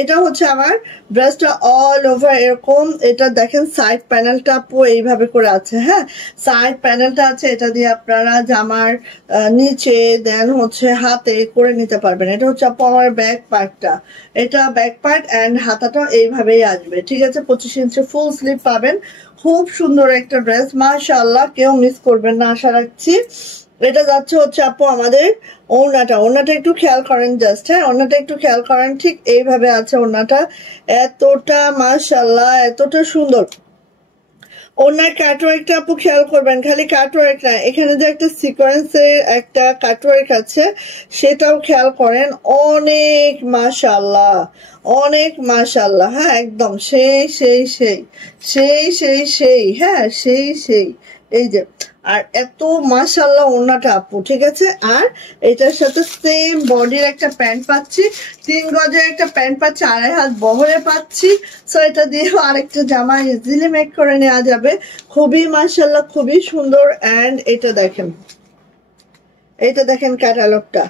এটা হচ্ছে আমার ড্রেসটা অল ওভার এরকম। এটা দেখেন সাইড প্যানেলটা আপু এইভাবে করে আছে। হ্যাঁ, সাইড প্যানেলটা আছে, এটা দিয়ে আপনারা জামার নিচে দেন হচ্ছে হাতে করে নিতে পারবেন। এটা হচ্ছে আপু আমার ব্যাক পার্টটা, এটা ব্যাক পার্ট অ্যান্ড হাতাটা এইভাবেই আসবে, ঠিক আছে। 25 ইঞ্চি ফুল স্লিভ পাবেন, খুব সুন্দর একটা ড্রেস মাশাআল্লাহ, কেউ মিস করবেন না আশা রাখছি। এটা যাচ্ছে হচ্ছে আপু আমাদের ওড়নাটা একটু খেয়াল করেন জাস্ট। হ্যাঁ, ওড়নাটা একটু খেয়াল করেন, ঠিক এইভাবে আছে ওড়নাটা, এতটা মাশাআল্লাহ এতটা সুন্দর। ওনার কাটওয়ার্কটা আপু খেয়াল করবেন, খালি কাটওয়ার্ক না, এখানে যে একটা সিকোয়েন্সের একটা কাটওয়ার্ক আছে সেটাও খেয়াল করেন, অনেক মাশাআল্লাহ। হ্যাঁ, একদম সেই হ্যাঁ সেই এই যে, আর এত মাশাআল্লাহ ওড়নাটা আপু, ঠিক আছে। আর এটার সাথে সেম বডির একটা প্যান্ট পাচ্ছি, 3 গজের একটা প্যান্ট পাচ্ছি, 2.5 হাত বহরে পাচ্ছি। সো এটা দিয়েও আরেকটা জামা ইজিলি মেক করে নেওয়া যাবে, খুবই মাশাআল্লাহ খুবই সুন্দর। অ্যান্ড এটা দেখেন ক্যাটালগটা,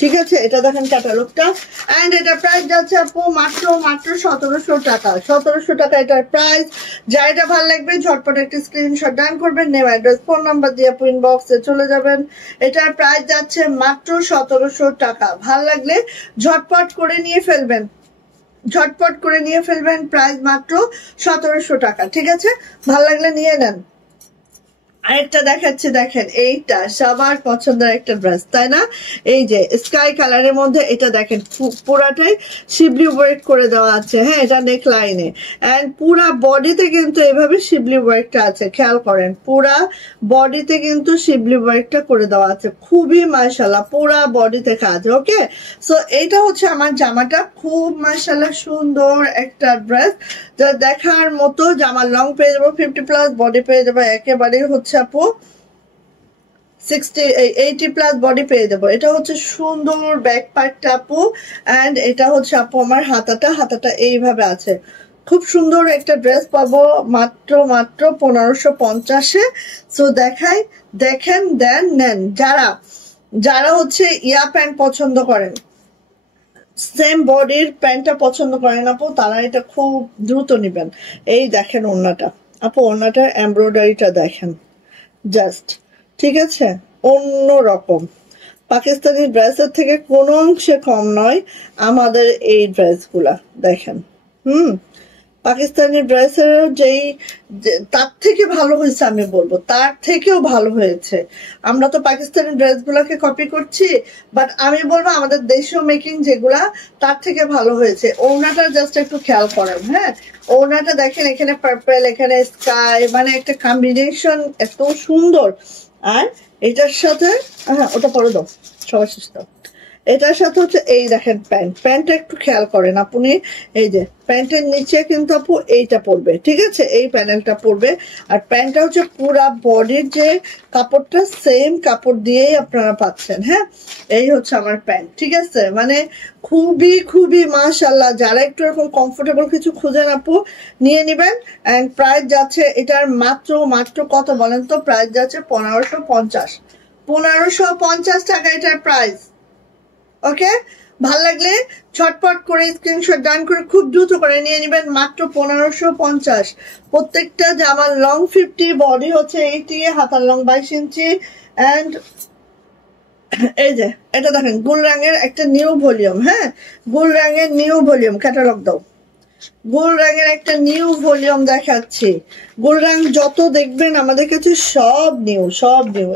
ঠিক আছে, এটা দেখেন ক্যাটালগটা। অ্যান্ড এটা প্রাইস যাচ্ছে আপু মাত্র 1700 টাকা, 1700 টাকা এটার প্রাইস। যা এটা ভালো লাগবে ঝটপট একটা স্ক্রিনশট ডান করবেন, নেম অ্যাড্রেস ফোন নাম্বার দিয়ে আপু ইনবক্সে চলে যাবেন। এটার প্রাইস যাচ্ছে মাত্র 1700 টাকা। ভাল লাগলে ঝটপট করে নিয়ে ফেলবেন, প্রাইস মাত্র 1700 টাকা, ঠিক আছে, ভাল লাগলে নিয়ে নেন। আরেকটা দেখাচ্ছি, দেখেন এইটা সবার পছন্দের একটা ড্রেস, তাই না? এই যে স্কাই কালারের মধ্যে এটা দেখেন পুরাটাই শিবলি ওয়ার্ক করে দেওয়া আছে। হ্যাঁ, এটা নেক লাইনে এন্ড পুরা বডিতে কিন্তু এভাবে শিবলি ওয়ার্কটা আছে, খেয়াল করেন পুরা বডিতে কিন্তু শিবলি ওয়ার্কটা করে দেওয়া আছে, খুবই মাশাআল্লাহ পুরা বডিতে কাজ। ওকে, সো এইটা হচ্ছে আমার জামাটা, খুব মাশাআল্লাহ সুন্দর একটা ড্রেস, যা দেখার মতো। জামার লং পেয়ে যাবো 50+, বডি পেয়ে যাবো একেবারে হচ্ছে আপু 80+ বডি পেয়ে যাবো। এটা হচ্ছে সুন্দর ব্যাক পার্টটা আপু, এন্ড এটা হচ্ছে আপু আমার হাতাটা এইভাবে আছে। খুব সুন্দর একটা ড্রেস পাবো মাত্র 1550-এ। সো দেখাই, দেখেন, দেন নেন। যারা হচ্ছে ইয়া প্যান্ট পছন্দ করেন, সেম বডির প্যান্টটা পছন্দ করেন আপু, তারা এটা খুব দ্রুত নিবেন। এই দেখেন ওড়নাটা আপু, ওড়নাটার এমব্রয়ডারিটা দেখেন জাস্ট, ঠিক আছে, অন্য রকম। পাকিস্তানি ড্রেসের থেকে কোনো অংশে কম নয় আমাদের এই ড্রেসগুলা, দেখেন। পাকিস্তানি ড্রেসের তার থেকে ভালো হয়েছে, আমি বলবো তার থেকেও ভালো হয়েছে। আমরা তো পাকিস্তানি ড্রেসগুলোকে কপি করছি, বাট আমি বলবো আমাদের দেশীয় মেকিং যেগুলা, তার থেকে ভালো হয়েছে। ওড়নাটা জাস্ট একটু খেয়াল করেন। হ্যাঁ, ওড়নাটা দেখেন, এখানে পার্পল, এখানে স্কাই, মানে একটা কম্বিনেশন এত সুন্দর। আর এটার সাথে, হ্যাঁ ওটা পরে দাও, সবার শেষ দাও। এটার সাথে হচ্ছে এই দেখেন প্যান্টটা একটু খেয়াল করেন আপনি, এই যে প্যান্টের নিচে কিন্তু আপু এইটা পড়বে, ঠিক আছে, এই প্যানেলটা পড়বে। আর প্যান্টটা হচ্ছে পুরা বডির যে কাপড়টা, সেম কাপড় দিয়েই আপনারা পাচ্ছেন। হ্যাঁ, এই হচ্ছে আমার প্যান্ট, ঠিক আছে, মানে খুবই মাশাআল্লাহ। যারা একটু এরকম কমফোর্টেবল কিছু খুঁজেন আপু, নিয়ে নিবেন। এন্ড প্রাইস যাচ্ছে এটার মাত্র কত বলেন তো? প্রাইস যাচ্ছে 1550 টাকা এটার প্রাইস। ওকে, ভাল লাগলে ছটপট করে স্ক্রিনশট ডান করে খুব দ্রুত করে নিয়ে নেবেন, মাত্র 1550। প্রত্যেকটা জামার লং 50, বডি হচ্ছে 80, হাতার লং 22 ইঞ্চি। অ্যান্ড এই যে এটা দেখেন গোল রঙের একটা নিউ ভলিউম। হ্যাঁ, গোল রঙের নিউ ভলিউম, ক্যাটালগ দাও। গোল রঙের একটা নিউ ভলিউম দেখাচ্ছি। গোল রং যত দেখবেন আমাদের কাছে সব নিউ।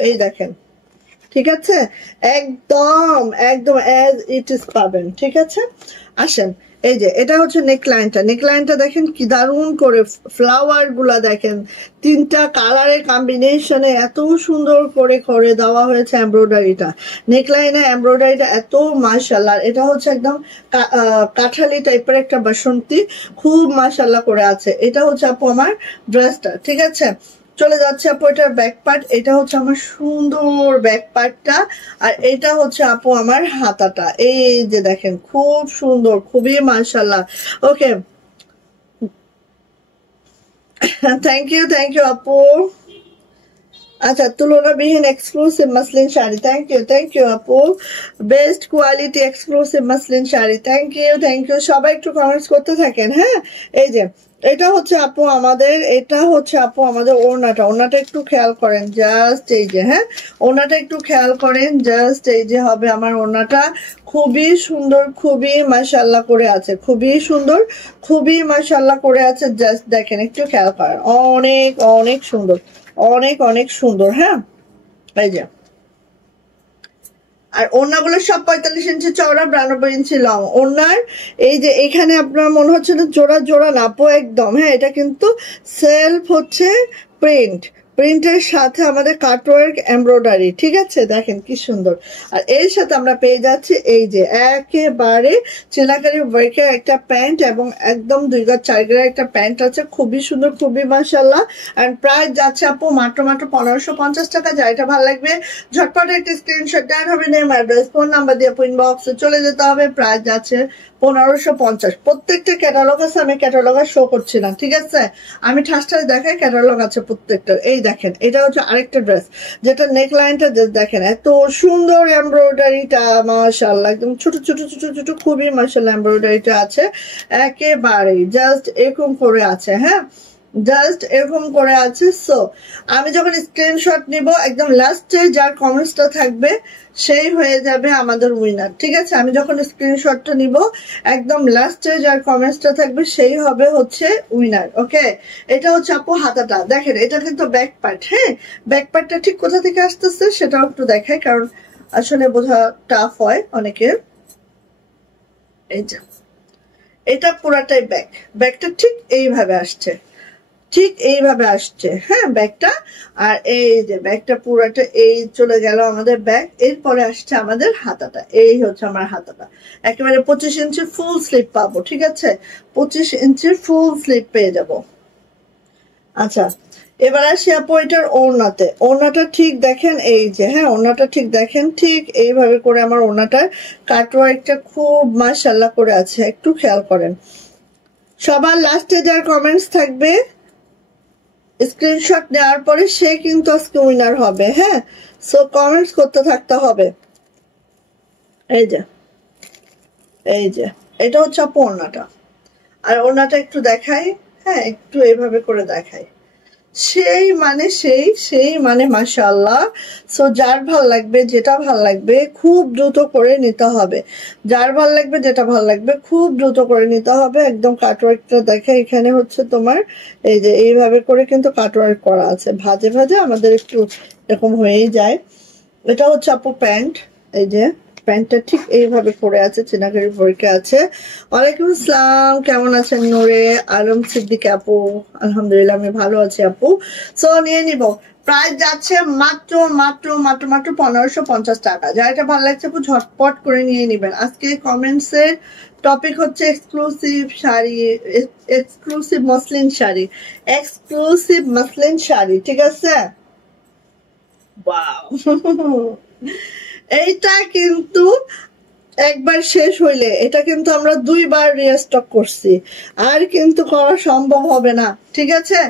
এই দেখেন, ঠিক আছে, একদম অ্যাজ ইট ইজ পাবেন, ঠিক আছে। আসেন, এই যে এটা হচ্ছে নেকলাইনটা দেখেন কি দারুণ করে, ফ্লাওয়ার গুলা দেখেন, 3টা কালারের কম্বিনেশনে এত সুন্দর করে দেওয়া হয়েছে এমব্রয়ডারিটা। নেকলাইনে এমব্রয়ডারিটা এত মাশাআল্লাহ। এটা হচ্ছে একদম কাঠালি টাইপের একটা বাসন্তী, খুব মাশাআল্লাহ করে আছে। এটা হচ্ছে আপু আমার ড্রেসটা, ঠিক আছে। চলে যাচ্ছে আপু এটার ব্যাক পার্ট, এটা হচ্ছে আমার সুন্দর ব্যাক পার্টটা। আর এটা হচ্ছে আপু আমার হাতাটা, এই যে দেখেন খুব সুন্দর, খুবই মাশাআল্লাহ। ওকে, থ্যাংক ইউ আপু। আচ্ছা, তুলনাবিহীন exclusive muslin sari, thank you আপু। Best quality exclusive muslin sari, thank you. সবাই একটু কমেন্টস করতে থাকেন। হ্যাঁ, এই যে এটা হচ্ছে আপু আমাদের ওড়নাটা একটু খেয়াল করেন, জাস্ট এই যে, হ্যাঁ ওড়নাটা একটু খেয়াল করেন, জাস্ট এই যে হবে আমার ওড়নাটা। খুবই সুন্দর, খুবই মাশাআল্লাহ করে আছে, খুবই সুন্দর, খুবই মাশাআল্লাহ করে আছে। জাস্ট দেখেন, একটু খেয়াল করেন, অনেক সুন্দর, অনেক সুন্দর। হ্যাঁ, এই যে, আর ওড়নাগুলো সব 45 ইঞ্চি চওড়া, 92 ইঞ্চি লং। ওড়নার এই যে এখানে আপনার মনে হচ্ছে না জোড়া না আপু, একদম। হ্যাঁ, এটা কিন্তু সেলফ হচ্ছে প্রিন্টের সাথে আমাদের কাটওয়ার্ক এমব্রয়ডারি, ঠিক আছে, দেখেন কি সুন্দর। আর এর সাথে আমরা পেয়ে যাচ্ছি এই যে একেবারে চিনাকারি ওয়ার্কের একটা প্যান্ট, এবং একদম 2 গজ 4 গজের একটা প্যান্ট আছে, খুবই সুন্দর, খুবই মাশাআল্লাহ। আর প্রাইস যাচ্ছে আপু মাত্র 1550 টাকা। যা এটা ভালো লাগবে ঝটপট একটা স্ক্রিনশট দেন হবে, নেম অ্যাড্রেস ফোন নাম্বার দিয়ে ইনবক্সে চলে যেতে হবে। প্রাইস যাচ্ছে 1550। প্রত্যেকটা ক্যাটালগ আছে, আমি ক্যাটালগ আর শো করছি না, ঠিক আছে, আমি ঠাসঠাস দেখাই, ক্যাটালগ আছে প্রত্যেকটা। এই দেখেন, এটা হচ্ছে আরেকটা ড্রেস, যেটা নেকলাইনটা দেখেন এত সুন্দর এমব্রয়ডারিটা, মাশাআল্লাহ, একদম ছোট খুবই মাশাআল্লাহ এমব্রয়ডারিটা আছে, একেবারে জাস্ট এরকম করে আছে। হ্যাঁ, জাস্ট এরকম করে আছে। সো আমি যখন স্ক্রিনশট নিব একদম লাস্টে যার কমেন্টসটা থাকবে সেই হয়ে যাবে আমাদের উইনার, ঠিক আছে? আমি যখন স্ক্রিনশটটা নিব একদম লাস্টে যার কমেন্টসটা থাকবে সেই হবে হচ্ছে উইনার। ওকে, এটা হচ্ছে আপু হাতাটা দেখেন, এটা কিন্তু ব্যাক পার্ট। হ্যাঁ, ব্যাক পার্টটা ঠিক কোথা থেকে আসতেছে সেটাও একটু দেখায়, কারণ আসলে বোঝা টাফ হয় অনেকের। এই যে এটা পুরাটাই ব্যাক, ব্যাকটা ঠিক এইভাবে আসছে, ঠিক এইভাবে আসছে। হ্যাঁ, ব্যাগটা, আর এই যে ব্যাগটা পুরাটা এই চলে গেল আমাদের ব্যাগ। এরপরে আসছে আমাদের হাতাটা, এই হচ্ছে আমার হাতাটা, একেবারে 25 ইঞ্চির ফুল স্লিপ পাবো, ঠিক আছে? 25 ইঞ্চির ফুল স্লিপ পেয়ে যাব। আচ্ছা, এবার আসি আপু এটার ওড়নাতে। ওড়নাটা ঠিক দেখেন, এই যে হ্যাঁ ওড়নাটা ঠিক দেখেন, ঠিক এইভাবে করে আমার ওড়নাটার কাটওয়ার্কটা খুব মাশাআল্লাহ করে আছে, একটু খেয়াল করেন। সবার লাস্টে যার কমেন্টস থাকবে স্ক্রিনশট নেওয়ার পরে সে কিন্তু আজকে উইনার হবে। হ্যাঁ, সো কমেন্টস করতে থাকতে হবে। এই যে এই যে এটা হচ্ছে আপু ওড়নাটা, আর ওড়নাটা একটু দেখাই। হ্যাঁ, একটু এইভাবে করে দেখাই, সেই মানে মাশাআল্লাহ। সো যার ভাল লাগবে, যেটা ভাল লাগবে খুব দ্রুত করে নিতে হবে, যার ভাল লাগবে যেটা ভাল লাগবে খুব দ্রুত করে নিতে হবে। একদম কাটওয়ার্কটা দেখে, এখানে হচ্ছে তোমার এই যে এইভাবে করে কিন্তু কাটওয়ার্ক করা আছে, ভাজে ভাজে আমাদের একটু এরকম হয়েই যায়। এটা হচ্ছে আপু প্যান্ট, এই যে প্যান্টটা ঠিক এইভাবে পরে আছে, চিনাকারি পরীক্ষা আছে। ওয়ালাইকুম আসসালাম, কেমন আছেন নূরে আলম সিদ্দিক আপু? আলহামদুলিল্লাহ আমি ভালো আছি আপু। সো নিয়ে নিব, প্রাইস যাচ্ছে মাত্র মাত্র মাত্র মাত্র 1550 টাকা। যার এটা ভালো লাগছে আপু ঝটপট করে নিয়ে নিবেন। আজকে কমেন্টস এর টপিক হচ্ছে exclusive sari, exclusive muslin sari, exclusive muslin sari, ঠিক আছে? ওয়াও এইটা কিন্তু একবার শেষ হইলে এটা কিন্তু আমরা 2বার রিস্টক করছি, আর কিন্তু করা সম্ভব হবে না, ঠিক আছে?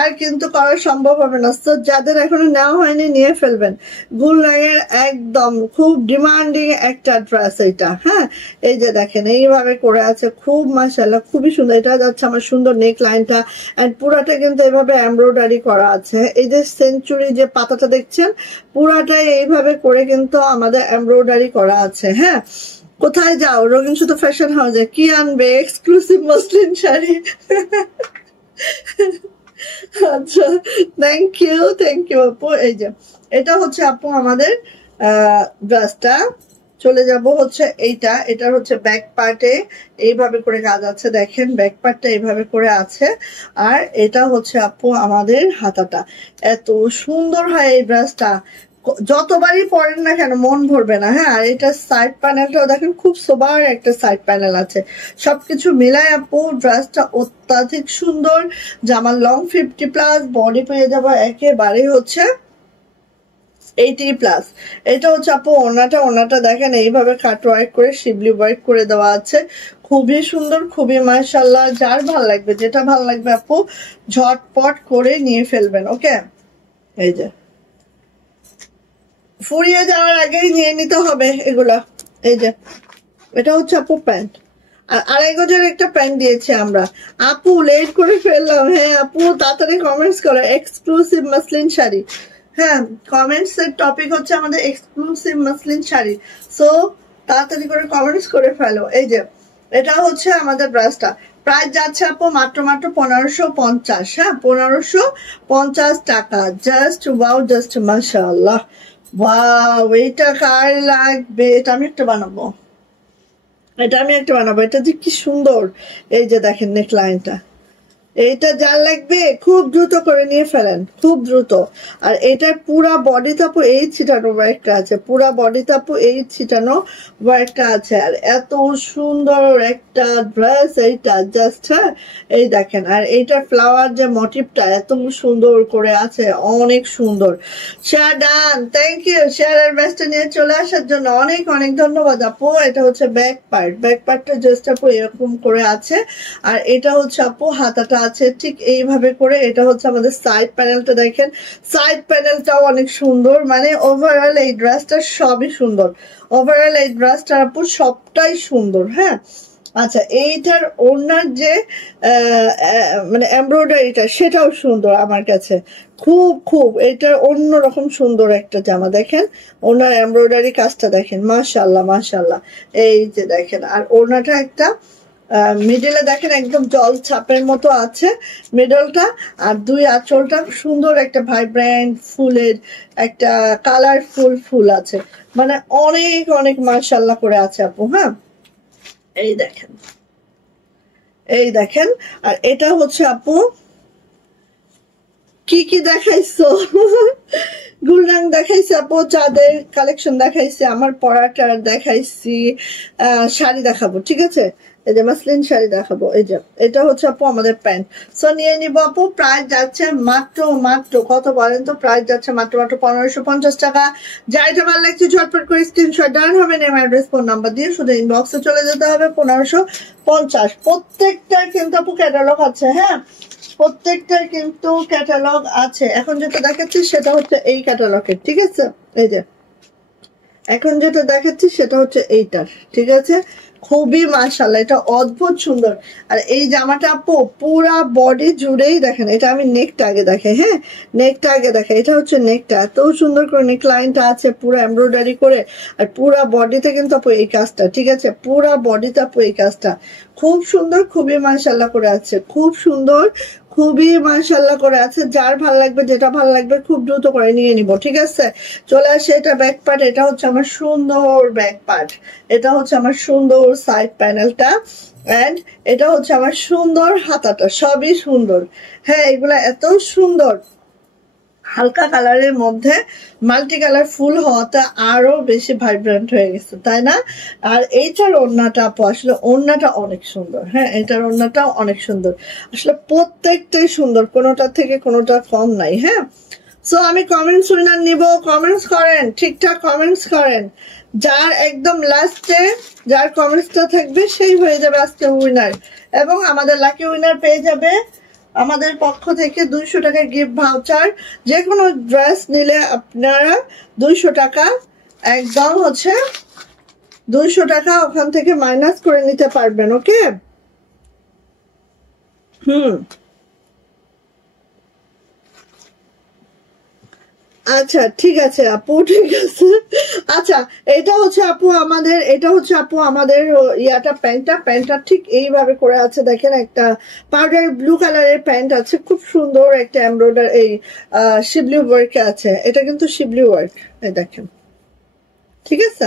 আর কিন্তু করা সম্ভব হবে না। তো যাদের এখনো নেওয়া হয়নি নিয়ে ফেলবেন। গুলরঙের একদম খুব ডিমান্ডিং একটা ড্রেস এটা। হ্যাঁ, এই যে দেখেন এইভাবে করে আছে, খুব মাশাআল্লাহ খুবই সুন্দর। এটা যাচ্ছে আমার সুন্দর নেক লাইনটা, এন্ড পুরাটা কিন্তু এইভাবে এমব্রয়ডারি করা আছে। এই যে সেঞ্চুরি যে পাতাটা দেখছেন পুরাটাই এইভাবে করে কিন্তু আমাদের এমব্রয়ডারি করা আছে। হ্যাঁ, কোথায় যাও রঙিন সুতো ফ্যাশন হাউসে, কি আনবে? Exclusive muslin sari. আচ্ছা, থ্যাংক ইউ আপু। এই যে এটা হচ্ছে আপু আমাদের ড্রেসটা। চলে যাব হচ্ছে এইটা, এটার হচ্ছে ব্যাক পার্টে এইভাবে করে কাজ আছে, দেখেন ব্যাক পার্টটা এইভাবে করে আছে। আর এটা হচ্ছে আপু আমাদের হাতাটা, এত সুন্দর হয় এই ড্রেসটা, যতবারই পরেন না কেন মন ভরবে না। হ্যাঁ, আর এটা সাইড প্যানেলটাও দেখেন খুব সোবার একটা সাইড প্যানেল আছে। সবকিছু মিলায় আপু ড্রেসটা অত্যাধিক সুন্দর। জামার লং 50+, বডি পেয়ে যাবো একেবারে হচ্ছে 80+। এটা হচ্ছে আপু ওড়নাটা, ওড়নাটা দেখেন এইভাবে কাট ওয়ার্ক করে শিবলি ওয়ার্ক করে দেওয়া আছে, খুবই সুন্দর, খুবই মাশাআল্লাহ। যার ভাল লাগবে, যেটা ভাল লাগবে আপু ঝটপট করে নিয়ে ফেলবেন। ওকে, এই যে ফুরিয়ে যাওয়ার আগেই নিয়ে নিতে হবে এগুলা। এই যে এটা হচ্ছে আপু প্যান্ট, আর 2.5 গজের একটা প্যান্ট দিয়েছি আমরা। আপু লেট করে ফেললাম। হ্যাঁ আপু তাড়াতাড়ি কমেন্টস করো, এক্সক্লুসিভ মসলিন শাড়ি। হ্যাঁ, কমেন্টস এর টপিক হচ্ছে আমাদের এক্সক্লুসিভ মসলিন শাড়ি। সো তাড়াতাড়ি করে কমেন্টস করে ফেলো। এই যে এটা হচ্ছে আমাদের ড্রেসটা, প্রাইস যাচ্ছে আপু মাত্র মাত্র 1550। হ্যাঁ, 1550 টাকা। জাস্ট ওয়াও, জাস্ট মাশাআল্লাহ। ওয়াও, এটা কার লাগবে? এটা আমি একটা বানাবো, এটা যে কি সুন্দর। এই যে দেখেন নেক লাইনটা, এইটা যার লাগবে খুব দ্রুত করে নিয়ে ফেলেন, খুব দ্রুত। আর এটার পুরা বডি তাপু এই ছিটানো ওয়ার্কটা আছে, পুরা বডি তাপু এই ছিটানো ওয়ার্কটা আছে। আর এত সুন্দর একটা ড্রেস এইটা, জাস্ট। হ্যাঁ, এই দেখেন, আর এইটার ফ্লাওয়ার যে মোটিভটা এত সুন্দর করে আছে, অনেক সুন্দর। শেয়ার ডান, থ্যাংক ইউ শেয়ারের ব্যাচটা নিয়ে চলে আসার জন্য অনেক অনেক ধন্যবাদ আপু। এটা হচ্ছে ব্যাক পার্ট, ব্যাক পার্টটা জাস্ট আপু এরকম করে আছে। আর এটা হচ্ছে আপু হাতাটা আছে ঠিক এইভাবে করে। এটা হচ্ছে আমাদের সাইড প্যানেলটা, দেখেন সাইড প্যানেলটাও অনেক সুন্দর। মানে ওভারঅল এই ড্রেসটা সবই সুন্দর, ওভারঅল এই ড্রেসটা আপু সবটাই সুন্দর। হ্যাঁ, আচ্ছা, এইটার ওনার যে মানে এমব্রয়ডারিটা সেটাও সুন্দর আমার কাছে, খুব খুব এটার অন্যরকম সুন্দর একটা জামা। দেখেন ওনার এমব্রয়ডারি কাজটা দেখেন, মাশাআল্লাহ মাশাআল্লাহ। এই যে দেখেন, আর ওনাটা একটা মিডলে দেখেন একদম জল ছাপের মতো আছে মিডলটা, আর দুই আঁচলটা সুন্দর একটা ভাইব্রেন্ট ফুলের একটা কালারফুল ফুল আছে, মানে অনেক অনেক মাশাআল্লাহ করে আছে আপু। হ্যাঁ এই দেখেন, এই দেখেন। আর এটা হচ্ছে আপু কি কি দেখাইছো? গুলরাং দেখাইছি আপু, চাঁদের কালেকশন দেখাইছি, আমার পরাটা দেখাইছি, শাড়ি দেখাবো, ঠিক আছে? এই যে মাসলিন শাড়ি দেখাবো। এই যে এটা হচ্ছে আপু আমাদের প্যান্ট। সো নিয়ে নিব আপু, প্রাইস যাচ্ছে মাত্র মাত্র কত বলেন তো? প্রাইস যাচ্ছে মাত্র মাত্র 1550 টাকা। যা এটা ভালো লাগছে ঝটপট করে স্ক্রিনশট ডান হবে, নেম অ্যাড্রেস ফোন নাম্বার দিয়ে শুধু ইনবক্সে চলে যেতে হবে। 1550। প্রত্যেকটার কিন্তু আপু ক্যাটালগ আছে, হ্যাঁ প্রত্যেকটার কিন্তু ক্যাটালগ আছে। এখন যেটা দেখাচ্ছি সেটা হচ্ছে এই ক্যাটালগের, ঠিক আছে? এই যে এখন যেটা দেখাচ্ছি সেটা হচ্ছে এইটার, ঠিক আছে? খুবই মাশাআল্লাহ, এটা অদ্ভুত সুন্দর। আর এই জামাটা আপু পুরা বডি জুড়েই দেখেন, এটা আমি নেকটা আগে দেখাই, হ্যাঁ নেকটা আগে দেখাই। এটা হচ্ছে নেকটা, এত সুন্দর করে নেক লাইনটা আছে পুরো এমব্রয়ডারি করে, আর পুরা বডিতে কিন্তু আপু এই কাজটা, ঠিক আছে? পুরা বডিতে আপু এই কাজটা খুব সুন্দর, খুবই মাশাআল্লাহ করে আছে, খুব সুন্দর, খুবই মাশাআল্লাহ করে আছে। যার ভাল লাগবে, যেটা ভাল লাগবে খুব দ্রুত করে নিয়ে নিব, ঠিক আছে? চলে আসে এটা ব্যাক পার্ট, এটা হচ্ছে আমার সুন্দর ব্যাক পার্ট, এটা হচ্ছে আমার সুন্দর সাইড প্যানেলটা, এন্ড এটা হচ্ছে আমার সুন্দর হাতাটা, সবই সুন্দর। হ্যাঁ এগুলা এত সুন্দর, হালকা কালারের মধ্যে মাল্টি কালার ফুল হওয়াতে আরো বেশি ভাইব্রেন্ট হয়ে গেছে, তাই না? আর এইটার ওড়নাটা আপু আসলে ওড়নাটা অনেক সুন্দর, হ্যাঁ এটার ওড়নাটাও অনেক সুন্দর, আসলে প্রত্যেকটাই সুন্দর, কোনোটা থেকে কোনোটা কম নাই। হ্যাঁ সো আমি কমেন্টস উইনার নিব, কমেন্টস করেন, ঠিকঠাক কমেন্টস করেন। যার একদম লাস্টে যার কমেন্টসটা থাকবে সেই হয়ে যাবে আজকে উইনার, এবং আমাদের লাকি উইনার পেয়ে যাবে আমাদের পক্ষ থেকে 200 টাকার গিফট ভাউচার। যে কোনো ড্রেস নিলে আপনারা 200 টাকা একদম হচ্ছে 200 টাকা ওখান থেকে মাইনাস করে নিতে পারবেন, ওকে? আচ্ছা ঠিক আছে আপু, ঠিক আছে। আচ্ছা এটা হচ্ছে আপু আমাদের, এটা হচ্ছে আপু আমাদের ইয়াটা প্যান্টটা ঠিক এইভাবে করে আছে, দেখেন একটা পাউডার ব্লু কালারের প্যান্ট আছে, খুব সুন্দর একটা এমব্রয়ডারি এই শিবলি ওয়ার্ক আছে, এটা কিন্তু শিবলি ওয়ার্ক, এই দেখেন, ঠিক আছে?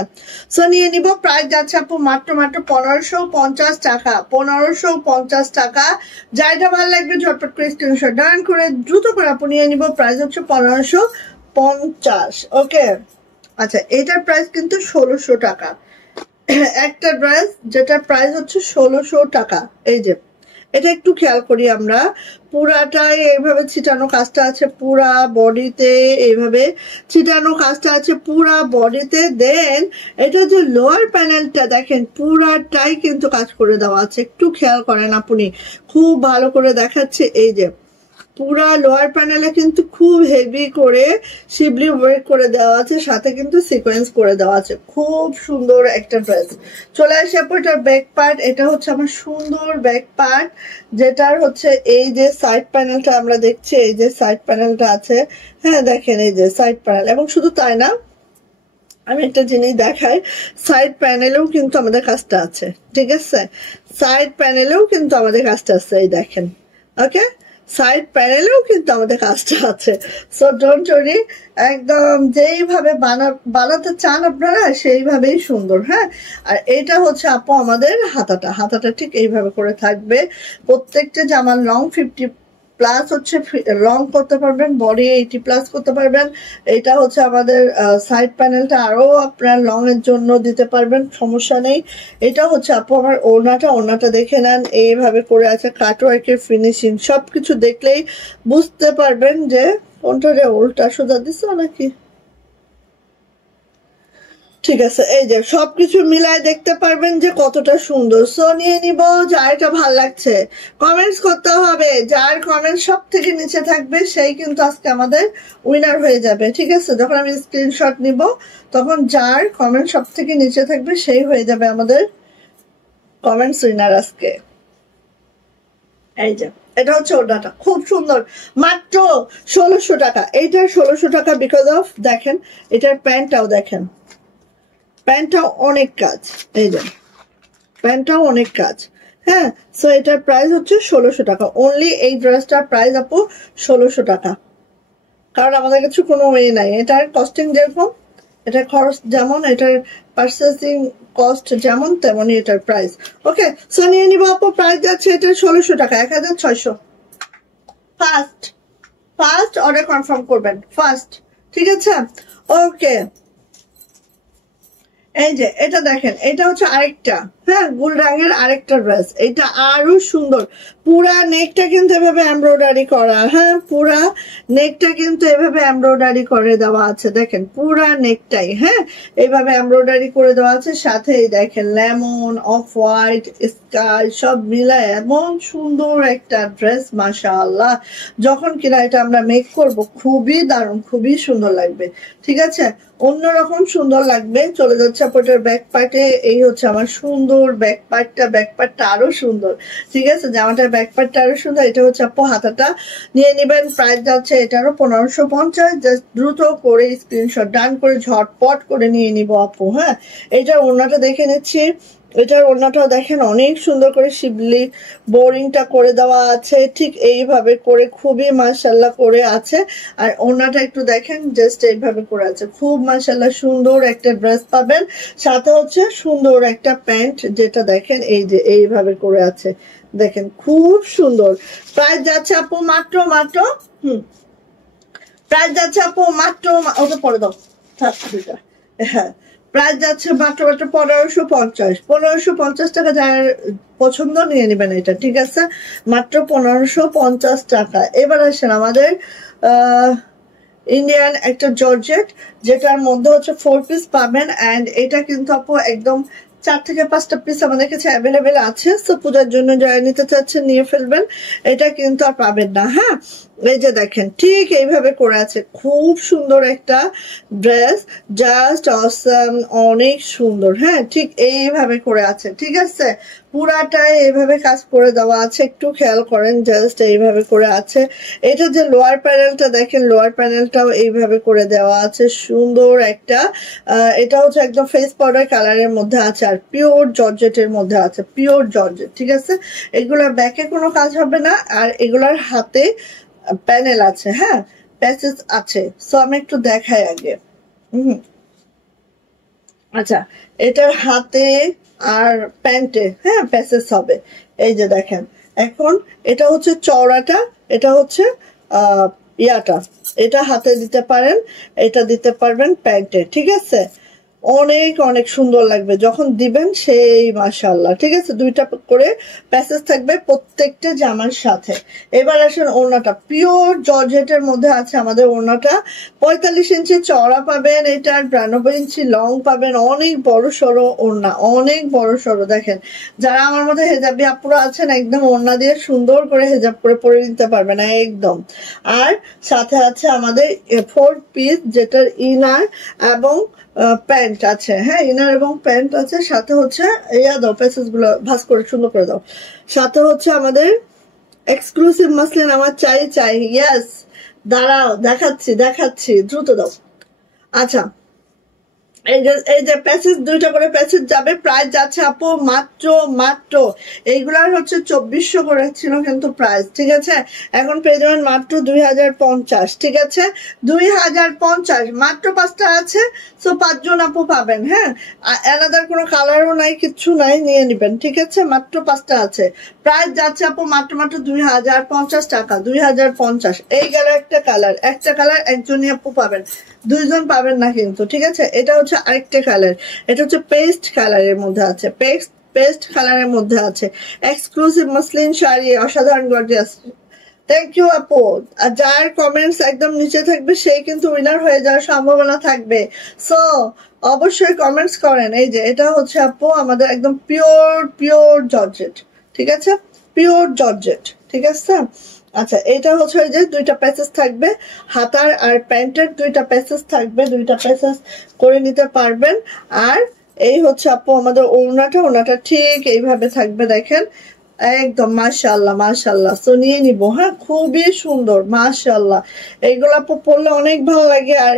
সো নিয়ে নিব, প্রাইস যাচ্ছে আপু মাত্র মাত্র 1550 টাকা, 1550 টাকা। যাইটা ভালো লাগবে ঝটপট করে স্ক্রিনশট ডান করে দ্রুত করে আপু নিয়ে নিব, প্রাইস হচ্ছে 1550, ওকে? আচ্ছা এটার প্রাইস কিন্তু 1600 টাকা, একটা ড্রেস যেটার প্রাইস হচ্ছে 1600 টাকা। এই যে এটা একটু খেয়াল করি আমরা, পুরাটাই এইভাবে ছিটানো কাজটা আছে পুরা বডিতে, এইভাবে ছিটানো কাজটা আছে পুরা বডিতে। দেন এটা যে লোয়ার প্যানেলটা দেখেন পুরাটাই কিন্তু কাজ করে দেওয়া আছে, একটু খেয়াল করেন আপনি, খুব ভালো করে দেখাচ্ছে। এই যে পুরা লোয়ার প্যানেলে কিন্তু খুব হেভি করে শিবলি ওয়ার্ক করে দেওয়া আছে, সাথে কিন্তু সিকোয়েন্স করে দেওয়া আছে, খুব সুন্দর একটা ড্রেস। চলে আসে আপু এটার ব্যাক পার্ট, এটা হচ্ছে আমার সুন্দর ব্যাক পার্ট, যেটার হচ্ছে এই যে সাইড প্যানেলটা আমরা দেখছি, এই যে সাইড প্যানেলটা আছে, হ্যাঁ দেখেন এই যে সাইড প্যানেল। এবং শুধু তাই না, আমি একটা জিনিস দেখাই, সাইড প্যানেলেও কিন্তু আমাদের কাজটা আছে, ঠিক আছে? সাইড প্যানেলেও কিন্তু আমাদের কাজটা আছে, এই দেখেন, ওকে? সাইড প্যানেলেও কিন্তু আমাদের কাজটা আছে। সো ডোন্ট ওয়ারি, একদম যেইভাবে বানাতে চান আপনারা সেইভাবেই সুন্দর। হ্যাঁ আর এটা হচ্ছে আপু আমাদের হাতাটা ঠিক এইভাবে করে থাকবে। প্রত্যেকটা জামার লং 50 প্লাস হচ্ছে লং করতে পারবেন, বডি 80 প্লাস করতে পারবেন। এটা হচ্ছে আমাদের সাইড প্যানেলটা, আরো আপনার লং এর জন্য দিতে পারবেন, সমস্যা নেই। এটা হচ্ছে আপু আমার ওড়নাটা দেখে নেন, এইভাবে করে আছে, কাটওয়ার্কের ফিনিশিং সবকিছু দেখলেই বুঝতে পারবেন যে কোনটা রে উল্টা সোজা দিচ্ছে নাকি, ঠিক আছে? এই যে সবকিছু মিলায় দেখতে পারবেন যে কতটা সুন্দর। সো নিয়ে নিব, যার এটা ভাল লাগছে কমেন্টস করতে হবে, যার কমেন্ট সব থেকে নিচে থাকবে সেই কিন্তু আজকে আমাদের উইনার হয়ে যাবে, ঠিক আছে? যখন আমি স্ক্রিনশট নিব তখন যার কমেন্ট সব থেকে নিচে থাকবে সেই হয়ে যাবে আমাদের কমেন্টস উইনার আজকে। এই যে এটা হচ্ছে ওড়নাটা, খুব সুন্দর, মাত্র 1600 টাকা। এইটার 1600 টাকা বিকজ অফ দেখেন এটার প্যান্টটাও দেখেন, প্যান্টটাও অনেক কাজ, এই যে প্যান্টটাও অনেক কাজ। হ্যাঁ, সো এটার প্রাইস হচ্ছে 1600 টাকা অনলি। এই ড্রেসটার প্রাইস আপু 1600 টাকা, কারণ আমাদের কাছে কোনো ওয়ে নাই। এটার কস্টিং যেরকম, এটার খরচ যেমন, এটার পারচেসিং কস্ট যেমন, তেমনই এটার প্রাইস। ওকে, সো নিয়ে নিবো আপু। প্রাইস যাচ্ছে এটার 1600 টাকা, 1600। ফার্স্ট ফার্স্ট অর্ডার কনফার্ম করবেন, ফার্স্ট, ঠিক আছে? ওকে, এই যে এটা দেখেন, এটা হচ্ছে আরেকটা, হ্যাঁ, গুল রঙের আরেকটা ড্রেস। এটা আরো সুন্দর, পুরা নেকটা কিন্তু এভাবে এমব্রয়ডারি করা। হ্যাঁ, পুরা নেকটা কিন্তু এভাবে এমব্রয়ডারি করে দেওয়া আছে, দেখেন পুরা নেকটাই, হ্যাঁ, এইভাবে এমব্রয়ডারি করে দেওয়া আছে। সাথেই দেখেন লেমন, অফ হোয়াইট, স্কাই সব মিলায় এমন সুন্দর একটা ড্রেস, মাশাআল্লাহ। যখন কিনা এটা আমরা মেক করব খুবই দারুণ, খুবই সুন্দর লাগবে, ঠিক আছে? অন্যরকম সুন্দর লাগবে। চলে যাচ্ছে আপনার ব্যাক পার্টে। এই হচ্ছে আমার সুন্দর ব্যাক পার্টটা, ব্যাক পার্টটা আরো সুন্দর, ঠিক আছে? জামাটার ব্যাক পার্টটা আরো সুন্দর। এটা হচ্ছে আপু হাতাটা, নিয়ে নেবেন। প্রাইস যাচ্ছে এটারও 1550। জাস্ট দ্রুত করে স্ক্রিনশট ডান করে ঝটপট করে নিয়ে নিব আপু। হ্যাঁ, এটার ওড়নাটা দেখে নিচ্ছি। এটার ওড়নাটাও দেখেন অনেক সুন্দর করে শিবলি বোরিংটা করে দেওয়া আছে, ঠিক এইভাবে করে খুবই মাশাআল্লাহ করে আছে। আর ওড়নাটা একটু দেখেন, জাস্ট এইভাবে করে আছে, খুব মাশাআল্লাহ সুন্দর একটা ড্রেস পাবেন। সাথে হচ্ছে সুন্দর একটা প্যান্ট, যেটা দেখেন এই যে এইভাবে করে আছে, দেখেন খুব সুন্দর। প্রাইস যাচ্ছে আপু মাত্র মাত্র প্রাইস যাচ্ছে আপু মাত্র, ওটা পরে দাও, হ্যাঁ, প্রাইস যাচ্ছে মাত্র মাত্র 1550। 1550 টাকা, যার পছন্দ নিয়ে নেবেন এটা, ঠিক আছে? মাত্র 1550 টাকা। এবার আসেন আমাদের ইন্ডিয়ান একটা জর্জেট, যেটার মধ্যে হচ্ছে 4 পিস পাবেন। অ্যান্ড এটা কিন্তু আপু একদম 4 থেকে 5টা পিস আমাদের কাছে অ্যাভেলেবেল আছে। সো পূজার জন্য যারা নিতে চাচ্ছেন নিয়ে ফেলবেন, এটা কিন্তু আর পাবেন না। হ্যাঁ, এই যে দেখেন ঠিক এইভাবে করে আছে, খুব সুন্দর একটা ড্রেস, জাস্ট অসাম, অনেক সুন্দর। হ্যাঁ, ঠিক এইভাবে করে আছে, ঠিক আছে? পুরাটাই এইভাবে কাজ করে দেওয়া আছে, একটু খেয়াল করেন, জাস্ট এইভাবে করে আছে। এটা যে লোয়ার প্যানেলটা দেখেন, লোয়ার প্যানেলটাও এইভাবে করে দেওয়া আছে, সুন্দর একটা। এটা হচ্ছে একদম ফেস পাউডার কালারের মধ্যে আছে, আর পিওর জর্জেটের মধ্যে আছে, পিওর জর্জেট, ঠিক আছে? এগুলোর ব্যাকে কোনো কাজ হবে না, আর এগুলার হাতে প্যানেল আছে, হ্যাঁ, প্যাচেস আছে। সো আমি একটু দেখাই আগে। আচ্ছা, এটার হাতে আর প্যান্টে, হ্যাঁ, প্যাচেস হবে। এই যে দেখেন, এখন এটা হচ্ছে চওড়াটা, এটা হচ্ছে ইয়াটা, এটা হাতে দিতে পারেন, এটা দিতে পারবেন প্যান্টে, ঠিক আছে? অনেক অনেক সুন্দর লাগবে যখন দিবেন, সেই মাশাআল্লাহ, ঠিক আছে? 2টা করে প্যাসেজ থাকবে প্রত্যেকটা জামার সাথে। এবার আসেন ওড়নাটা, পিওর জর্জেটের মধ্যে আছে আমাদের ওড়নাটা। 45 ইঞ্চি চওড়া পাবেন, এটার 92 ইঞ্চি লং পাবেন। অনেক বড় সড়ো ওড়না, অনেক বড় সড়ো। দেখেন, যারা আমার মধ্যে হেজাবি আপুরা আছেন, একদম ওড়না দিয়ে সুন্দর করে হেজাব করে পরে নিতে পারবেন একদম। আর সাথে আছে আমাদের 4 পিস, যেটার ইনার এবং প্যান্ট আছে, হ্যাঁ, ইনার এবং প্যান্ট আছে। সাথে হচ্ছে ইয়া দাও, প্যাসেজ গুলো ভাঁজ করে সুন্দর করে দাও। সাথে হচ্ছে আমাদের এক্সক্লুসিভ মাসলিন আমার চাই চাই। ইয়েস, দাঁড়াও, দেখাচ্ছি দেখাচ্ছি, দ্রুত দাও। আচ্ছা, এই যে প্যাসেজ 2টা করে প্যাসেজ যাবে। প্রাইস যাচ্ছে আপু মাত্র মাত্র, এইগুলার হচ্ছে 2400 করে ছিল কিন্তু প্রাইস, ঠিক আছে? এখন পেয়ে যাবেন মাত্র 2050, ঠিক আছে? 2050, মাত্র 5টা আছে। সো 5 জন আপু পাবেন। হ্যাঁ, আলাদার কোনো কালারও নাই, কিচ্ছু নাই, নিয়ে নিবেন, ঠিক আছে? মাত্র 5টা আছে। প্রাইস যাচ্ছে আপু মাত্র মাত্র 2050 টাকা, 2050। এই গেল একটা কালার, একটা কালার একজনই আপু পাবেন, 2 জন পাবেন না কিন্তু, ঠিক আছে? এটা হচ্ছে আরেকটা কালার, এটা হচ্ছে পেস্ট কালারের মধ্যে আছে, পেস্ট কালারের মধ্যে আছে। এক্সক্লুসিভ মসলিন শাড়ি, অসাধারণ গর্জিয়াস। থ্যাংক ইউ আপু। আর যার কমেন্টস একদম নিচে থাকবে সেই কিন্তু উইনার হয়ে যাওয়ার সম্ভাবনা থাকবে। সো অবশ্যই কমেন্টস করেন। এই যে এটা হচ্ছে আপু আমাদের একদম পিওর পিওর জর্জেট, ঠিক আছে? পিওর জর্জেট, ঠিক আছে? আচ্ছা, এটা হচ্ছে ওই যে 2টা প্যাসেজ থাকবে, হাতার আর প্যান্টের 2টা প্যাসেজ থাকবে, 2টা প্যাসেজ করে নিতে পারবেন। আর এই হচ্ছে আপু আমাদের ওড়নাটা। ওড়নাটা ঠিক এইভাবে থাকবে দেখেন, একদম মাশাআল্লাহ মাশাআল্লাহ। তো নিয়ে নিব, হ্যাঁ, খুবই সুন্দর মাশাআল্লাহ। এইগুলো আপু পরলে অনেক ভালো লাগে। আর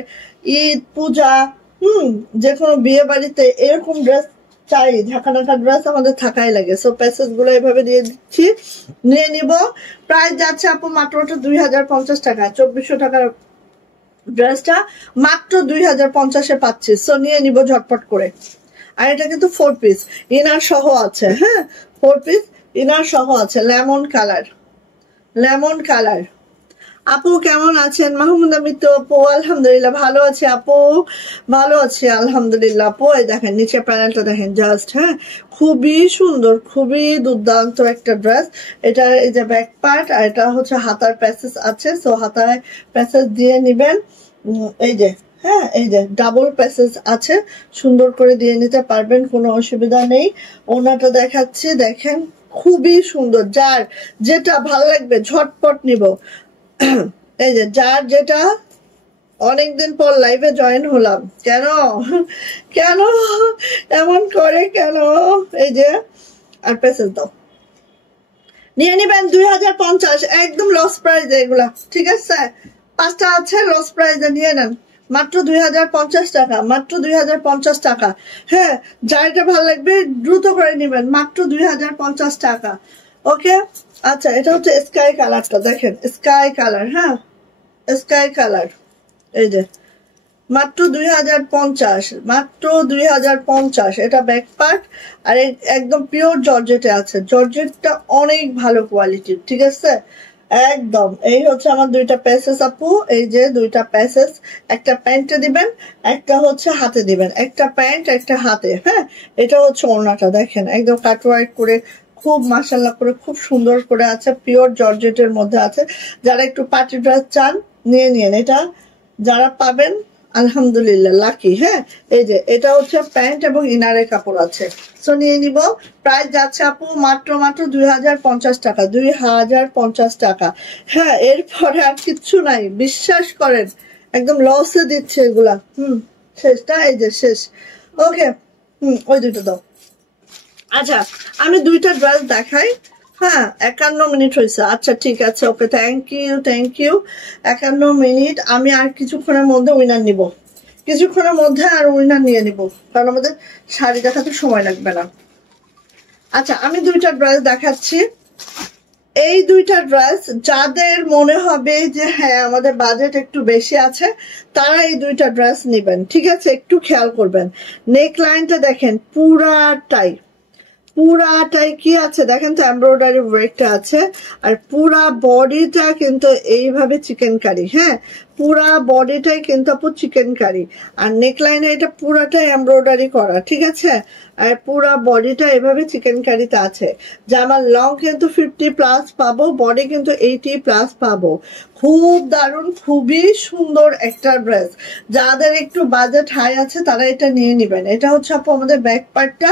ঈদ পূজা, যে কোনো বিয়ে বাড়িতে এরকম ড্রেস চাই, ঢাকা ঢাকা ড্রেস আমাদের থাকাই লাগে। সো প্যাসেজ গুলো এভাবে দিয়ে দিচ্ছি, নিয়ে নিব। প্রাইস যাচ্ছে আপু মাত্র 2050 টাকা। 2400 টাকার ড্রেসটা মাত্র 2050-এ পাচ্ছি। সো নিয়ে নিব ঝটপট করে। আর এটা কিন্তু 4 পিস ইনার সহ আছে, হ্যাঁ, 4 পিস ইনার সহ আছে। Lemon colour, lemon colour. আপু কেমন আছেন? মাহমুদা মিত্র আপু, আলহামদুলিল্লাহ ভালো আছে আপু, ভালো আছে আলহামদুলিল্লাহ আপু। এই দেখেন নিচে প্যানেলটা দেখেন জাস্ট, হ্যাঁ, খুবই সুন্দর, খুবই দুর্দান্ত একটা ড্রেস। এটা এই যে ব্যাক পার্ট, আর এটা হচ্ছে হাতার প্যাসেজ আছে। সো হাতায় প্যাসেজ দিয়ে নিবেন। এই যে, হ্যাঁ, এই যে ডাবল প্যাসেজ আছে, সুন্দর করে দিয়ে নিতে পারবেন, কোনো অসুবিধা নেই। ওনাটা দেখাচ্ছি দেখেন, খুবই সুন্দর। যার যেটা ভালো লাগবে ঝটপট নিব। এই যে যার যেটা, অনেকদিন পর লাইভে জয়েন হলাম, কেন কেন এমন করে কেন? এই যে, আর প্যাসেজ দাও, নিয়ে নিবেন 2050, একদম লস প্রাইস এগুলা, ঠিক আছে? 5টা আছে লস প্রাইসে, নিয়ে নেন মাত্র 2050 টাকা, মাত্র 2050 টাকা। হ্যাঁ, যার এটা ভালো লাগবে দ্রুত করে নিবেন, মাত্র 2050 টাকা। ওকে, আচ্ছা, এটা হচ্ছে স্কাই কালারটা দেখেন, স্কাই কালার, হ্যাঁ, স্কাই কালার। এই যে মাত্র 2050, মাত্র 2050। এটা ব্যাক পার্ট, আর একদম পিওর জর্জেটে আছে। জর্জেটটা অনেক ভালো কোয়ালিটির, ঠিক আছে? একদম। এই হচ্ছে আমার 2টা প্যাসেজ আপু, এই যে 2টা প্যাসেজ, একটা প্যান্টে দিবেন, একটা হচ্ছে হাতে দিবেন, একটা প্যান্ট একটা হাতে, হ্যাঁ। এটা হচ্ছে ওড়নাটা দেখেন, একদম কাটওয়ার্ক করে, খুব মাশাআল্লাহ করে, খুব সুন্দর করে আছে, পিওর জর্জেটের মধ্যে আছে। যারা একটু পার্টি ড্রেস চান নিয়ে নিন এটা, যারা পাবেন আলহামদুলিল্লাহ লাকি। হ্যাঁ, এই যে এটা হচ্ছে প্যান্ট এবং ইনারের কাপড় আছে। সো নিয়ে নিব। প্রাইস যাচ্ছে আপু মাত্র মাত্র 2050 টাকা, 2050 টাকা। হ্যাঁ, এরপরে আর কিচ্ছু নাই, বিশ্বাস করেন, একদম লসে দিচ্ছে এগুলা। শেষটা, এই যে শেষ। ওকে, ওই দুটো দাও। আচ্ছা, আমি 2টা ড্রেস দেখাই। হ্যাঁ, 51 মিনিট হয়েছে। আচ্ছা ঠিক আছে, okay, thank you, thank you. 51 minute, আমি আর কিছুক্ষণের মধ্যে উইনার নিব, কিছুক্ষণের মধ্যে আর উইনার নিয়ে নিব, কারণ আমাদের শাড়ি দেখাতে সময় লাগবে না। আচ্ছা, আমি 2টা ড্রেস দেখাচ্ছি। এই 2টা ড্রেস যাদের মনে হবে যে হ্যাঁ আমাদের বাজেট একটু বেশি আছে, তারা এই 2টা ড্রেস নেবেন, ঠিক আছে? একটু খেয়াল করবেন। নেক লাইনটা দেখেন, পুরাটাই পুরাটাই কি আছে দেখেন তো, এমব্রয়ডারি ওয়ার্কটা আছে। আর পুরা বডিটা কিন্তু এইভাবে চিকেন কারি, হ্যাঁ, পুরা বডিটাই কিন্তু আপু চিকেন কারি। আর নেকলাইনে এটা পুরাটাই এমব্রয়ডারি করা, ঠিক আছে? আর পুরা বডিটা এভাবে চিকেন কারিতে আছে। জামার লং কিন্তু 50+ পাবো, বডি কিন্তু 80+ পাবো। খুব দারুণ, খুবই সুন্দর একটা ড্রেস। যাদের একটু বাজেট হাই আছে তারা এটা নিয়ে নিবেন। এটা হচ্ছে আপু আমাদের ব্যাক পার্টটা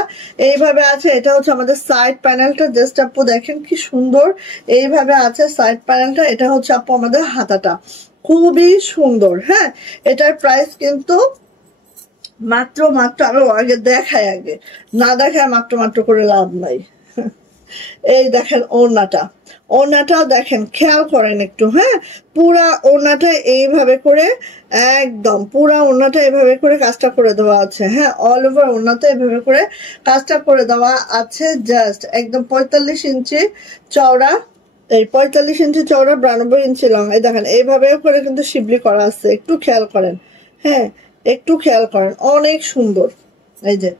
এইভাবে আছে। এটা হচ্ছে আমাদের সাইড প্যানেলটা, জাস্ট আপু দেখেন কি সুন্দর এইভাবে আছে সাইড প্যানেলটা। এটা হচ্ছে আপু আমাদের হাতাটা, খুবই সুন্দর। হ্যাঁ, এটার প্রাইস কিন্তু মাত্র মাত্র, আরো আগে দেখায়, আগে না দেখায় মাত্র মাত্র করে লাভ নাই। এই দেখেন ওড়নাটা, ওড়নাটাও দেখেন, খেয়াল করেন একটু, হ্যাঁ, পুরা ওড়নাটা এইভাবে করে, একদম পুরা ওড়নাটা এইভাবে করে কাজটা করে দেওয়া আছে। হ্যাঁ, অল ওভার ওড়নাতে এইভাবে করে কাজটা করে দেওয়া আছে। জাস্ট একদম 45 ইঞ্চি চওড়া, এই 45 ইঞ্চি চওড়া, 92 ইঞ্চি লং। এই দেখেন এইভাবে করে কিন্তু শিবলি করা আছে, একটু খেয়াল করেন, হ্যাঁ, একটু খেয়াল করেন, অনেক সুন্দর। এই যে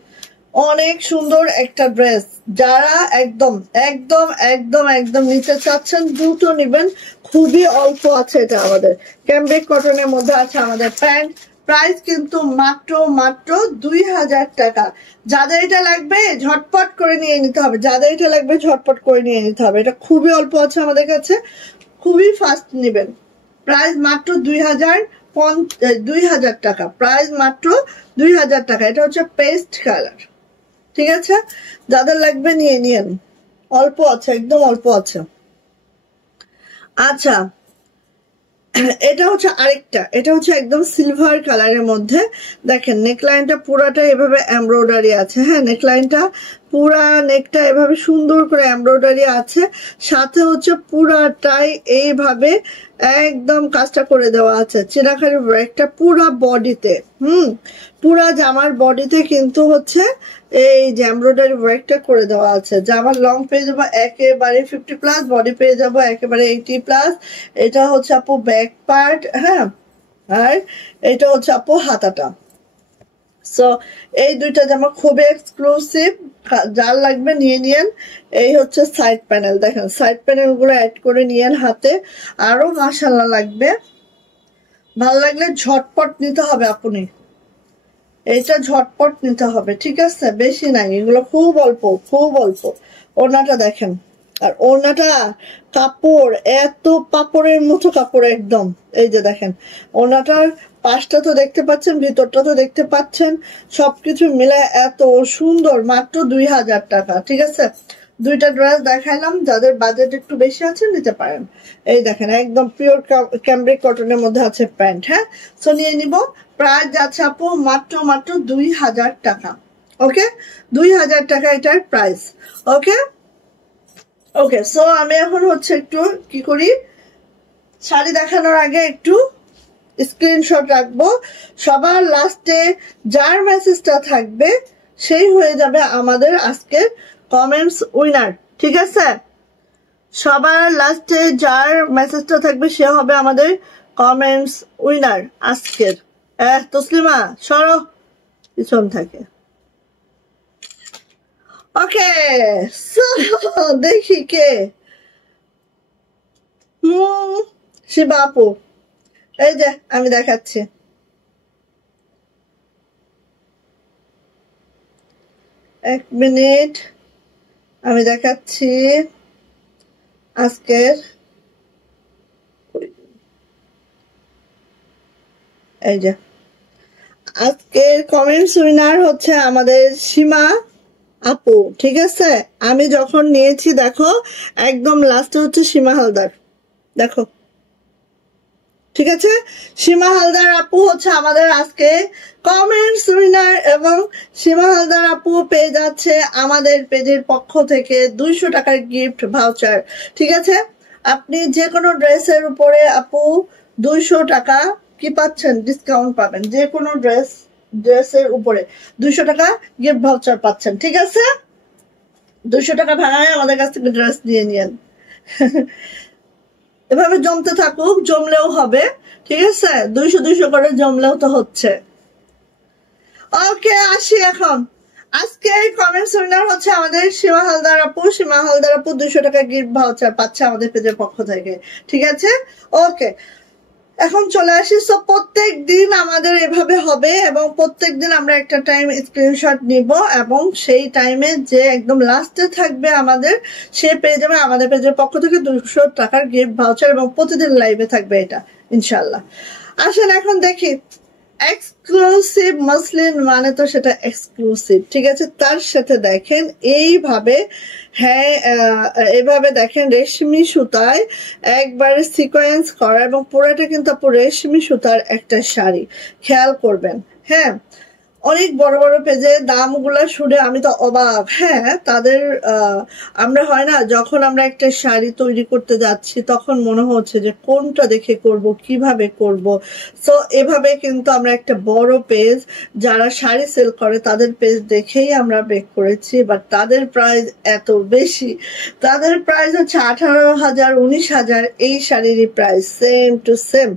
অনেক সুন্দর একটা ড্রেস। যারা একদম একদম একদম একদম নিতে চাচ্ছেন দ্রুত নিবেন, খুবই অল্প আছে। এটা আমাদের ক্যামব্রিক কটনের মধ্যে আছে আমাদের প্যান্ট। প্রাইস কিন্তু মাত্র মাত্র 2000 টাকা। যাদের এটা লাগবে ঝটপট করে নিয়ে নিতে হবে, যাদের এটা লাগবে ঝটপট করে নিয়ে নিতে হবে। এটা খুবই অল্প আছে আমাদের কাছে, খুবই ফাস্ট নিবেন। প্রাইস মাত্র 2000 টাকা, প্রাইস মাত্র 2000 টাকা। এটা হচ্ছে পেস্ট কালার, ঠিক আছে? যাদের লাগবে নিয়ে নিন, অল্প আছে, একদম অল্প আছে। আচ্ছা, এটা হচ্ছে আরেকটা, এটা হচ্ছে একদম সিলভার কালারের মধ্যে। দেখেন নেকলাইনটা পুরাটা এভাবে এমব্রয়ডারি আছে। হ্যাঁ, নেকলাইনটা পুরা নেকটা এভাবে সুন্দর করে এমব্রয়ডারি আছে, সাথে হচ্ছে পুরাটাই এইভাবে একদম কাজটা করে দেওয়া আছে। চিনাখারি একটা পুরা বডিতে, পুরা জামার বডিতে কিন্তু হচ্ছে এই যে এমব্রয়ডারি ওয়ার্কটা করে দেওয়া আছে। জামার লং পেয়ে যাবো একেবারে 50+, বডি পেয়ে যাবো একেবারে 80+। এটা হচ্ছে আপু ব্যাক পার্ট, হ্যাঁ, আর এটা হচ্ছে আপু হাতাটা। সো এই দুইটা জামা খুবই এক্সক্লুসিভ, যার লাগবে নিয়ে নিয়েন। এই হচ্ছে সাইড প্যানেল, দেখেন সাইড প্যানেল গুলো অ্যাড করে নিয়েন হাতে, আরো মাশাআল্লাহ লাগবে। ভাল লাগলে ঝটপট নিতে হবে আপনি, এটা ঝটপট নিতে হবে, ঠিক আছে? বেশি নাই, এগুলো খুব অল্প, খুব অল্প। ওড়নাটা দেখেন, আর ওড়নাটা কাপড় এত পাপড়ের মতো কাপড় একদম। এই যে দেখেন ওড়নাটার পাশটা তো দেখতে পাচ্ছেন, ভিতরটা তো দেখতে পাচ্ছেন, সবকিছু মিলে এত সুন্দর। মাত্র 2000 টাকা, ঠিক আছে? দুইটা ড্রেস দেখাইলাম, যাদের বাজেট একটু বেশি আছে নিতে পারেন। এই দেখেন একদম পিওর ক্যামব্রিক কটনের মধ্যে আছে প্যান্ট। হ্যাঁ, সো নিয়ে নিব। প্রাইস যাচ্ছে আপু মাত্র 2000 টাকা। ওকে, 2000 টাকা এটার প্রাইস। ওকে ওকে, সো আমি এখন হচ্ছে একটু কি করি, শাড়ি দেখানোর আগে একটু স্ক্রিনশট রাখবো। সবার লাস্টে যার মেসেজটা থাকবে সেই হয়ে যাবে আমাদের আজকের কমেন্টস উইনার, ঠিক আছে? সবার লাস্টে যার মেসেজটা থাকবে সে হবে আমাদের কমেন্টস উইনার আজকের। তসলিমা সরো, পিছন থাকে। ওকে, দেখি কে। শিবা আপু, এই যে আমি দেখাচ্ছি। এক মিনিট, আমি দেখাচ্ছি আজকের। এই যে আজকের কমেন্টস উইনার হচ্ছে আমাদের সীমা আপু, ঠিক আছে? আমি যখন নিয়েছি দেখো একদম লাস্টে হচ্ছে সীমা হালদার, দেখো, ঠিক আছে? সীমা হালদার আপু হচ্ছে আমাদের আজকে কমেন্টস উইনার, এবং সীমা হালদার আপু পেয়ে যাচ্ছে আমাদের পেজের পক্ষ থেকে 200 টাকার গিফট ভাউচার, ঠিক আছে? আপনি যে কোনো ড্রেসের উপরে আপু 200 টাকা কি পাচ্ছেন, ডিসকাউন্ট পাবেন। যে কোনো ড্রেসের উপরে 200 টাকা গিফট ভাউচার পাচ্ছেন, ঠিক আছে? 200 টাকা ভাড়ায় আমাদের কাছ থেকে ড্রেস নিয়ে নিয়েন। এভাবে জমতে থাকুক, জমলেও হবে, ঠিক আছে? 200 করে জমলেও তো হচ্ছে। ওকে, আসি এখন। আজকে কমেন্টস উইনার হচ্ছে আমাদের সীমা হালদার আপু। সীমা হালদার আপু 200 টাকা গিফট ভাউচার পাচ্ছে আমাদের পেজের পক্ষ থেকে, ঠিক আছে? ওকে, এখন চলে আসি। সো প্রত্যেক দিন আমাদের এভাবে হবে, এবং প্রত্যেক দিন আমরা একটা টাইম স্ক্রিনশট নিব, এবং সেই টাইমে যে একদম লাস্টে থাকবে আমাদের, সে পেয়ে যাবে আমাদের পেজের পক্ষ থেকে 200 টাকার গিফট ভাউচার, এবং প্রতিদিন লাইভে থাকবে এটা ইনশাল্লাহ। আসেন এখন দেখি, এক্সক্লুসিভ মসলিন মানে তো সেটা এক্সক্লুসিভ, ঠিক আছে? তার সাথে দেখেন এইভাবে, হ্যাঁ এভাবে দেখেন রেশমি সুতায় একবারে সিকোয়েন্স করা, এবং পুরোটা কিন্তু আপু রেশমি সুতার একটা শাড়ি, খেয়াল করবেন। হ্যাঁ, অনেক বড় বড় পেজে দামগুলা শুনে আমি তো অবাক। হ্যাঁ, তাদের আমরা হয় না, যখন আমরা একটা শাড়ি তৈরি করতে যাচ্ছি তখন মনে হচ্ছে যে কোনটা দেখে করব, কিভাবে করব। সো এভাবে কিন্তু আমরা একটা বড় পেজ যারা শাড়ি সেল করে তাদের পেজ দেখেই আমরা বেক করেছি, বাট তাদের প্রাইস এত বেশি। তাদের প্রাইস হচ্ছে 18,000, 19,000 এই শাড়িরই price, same to same.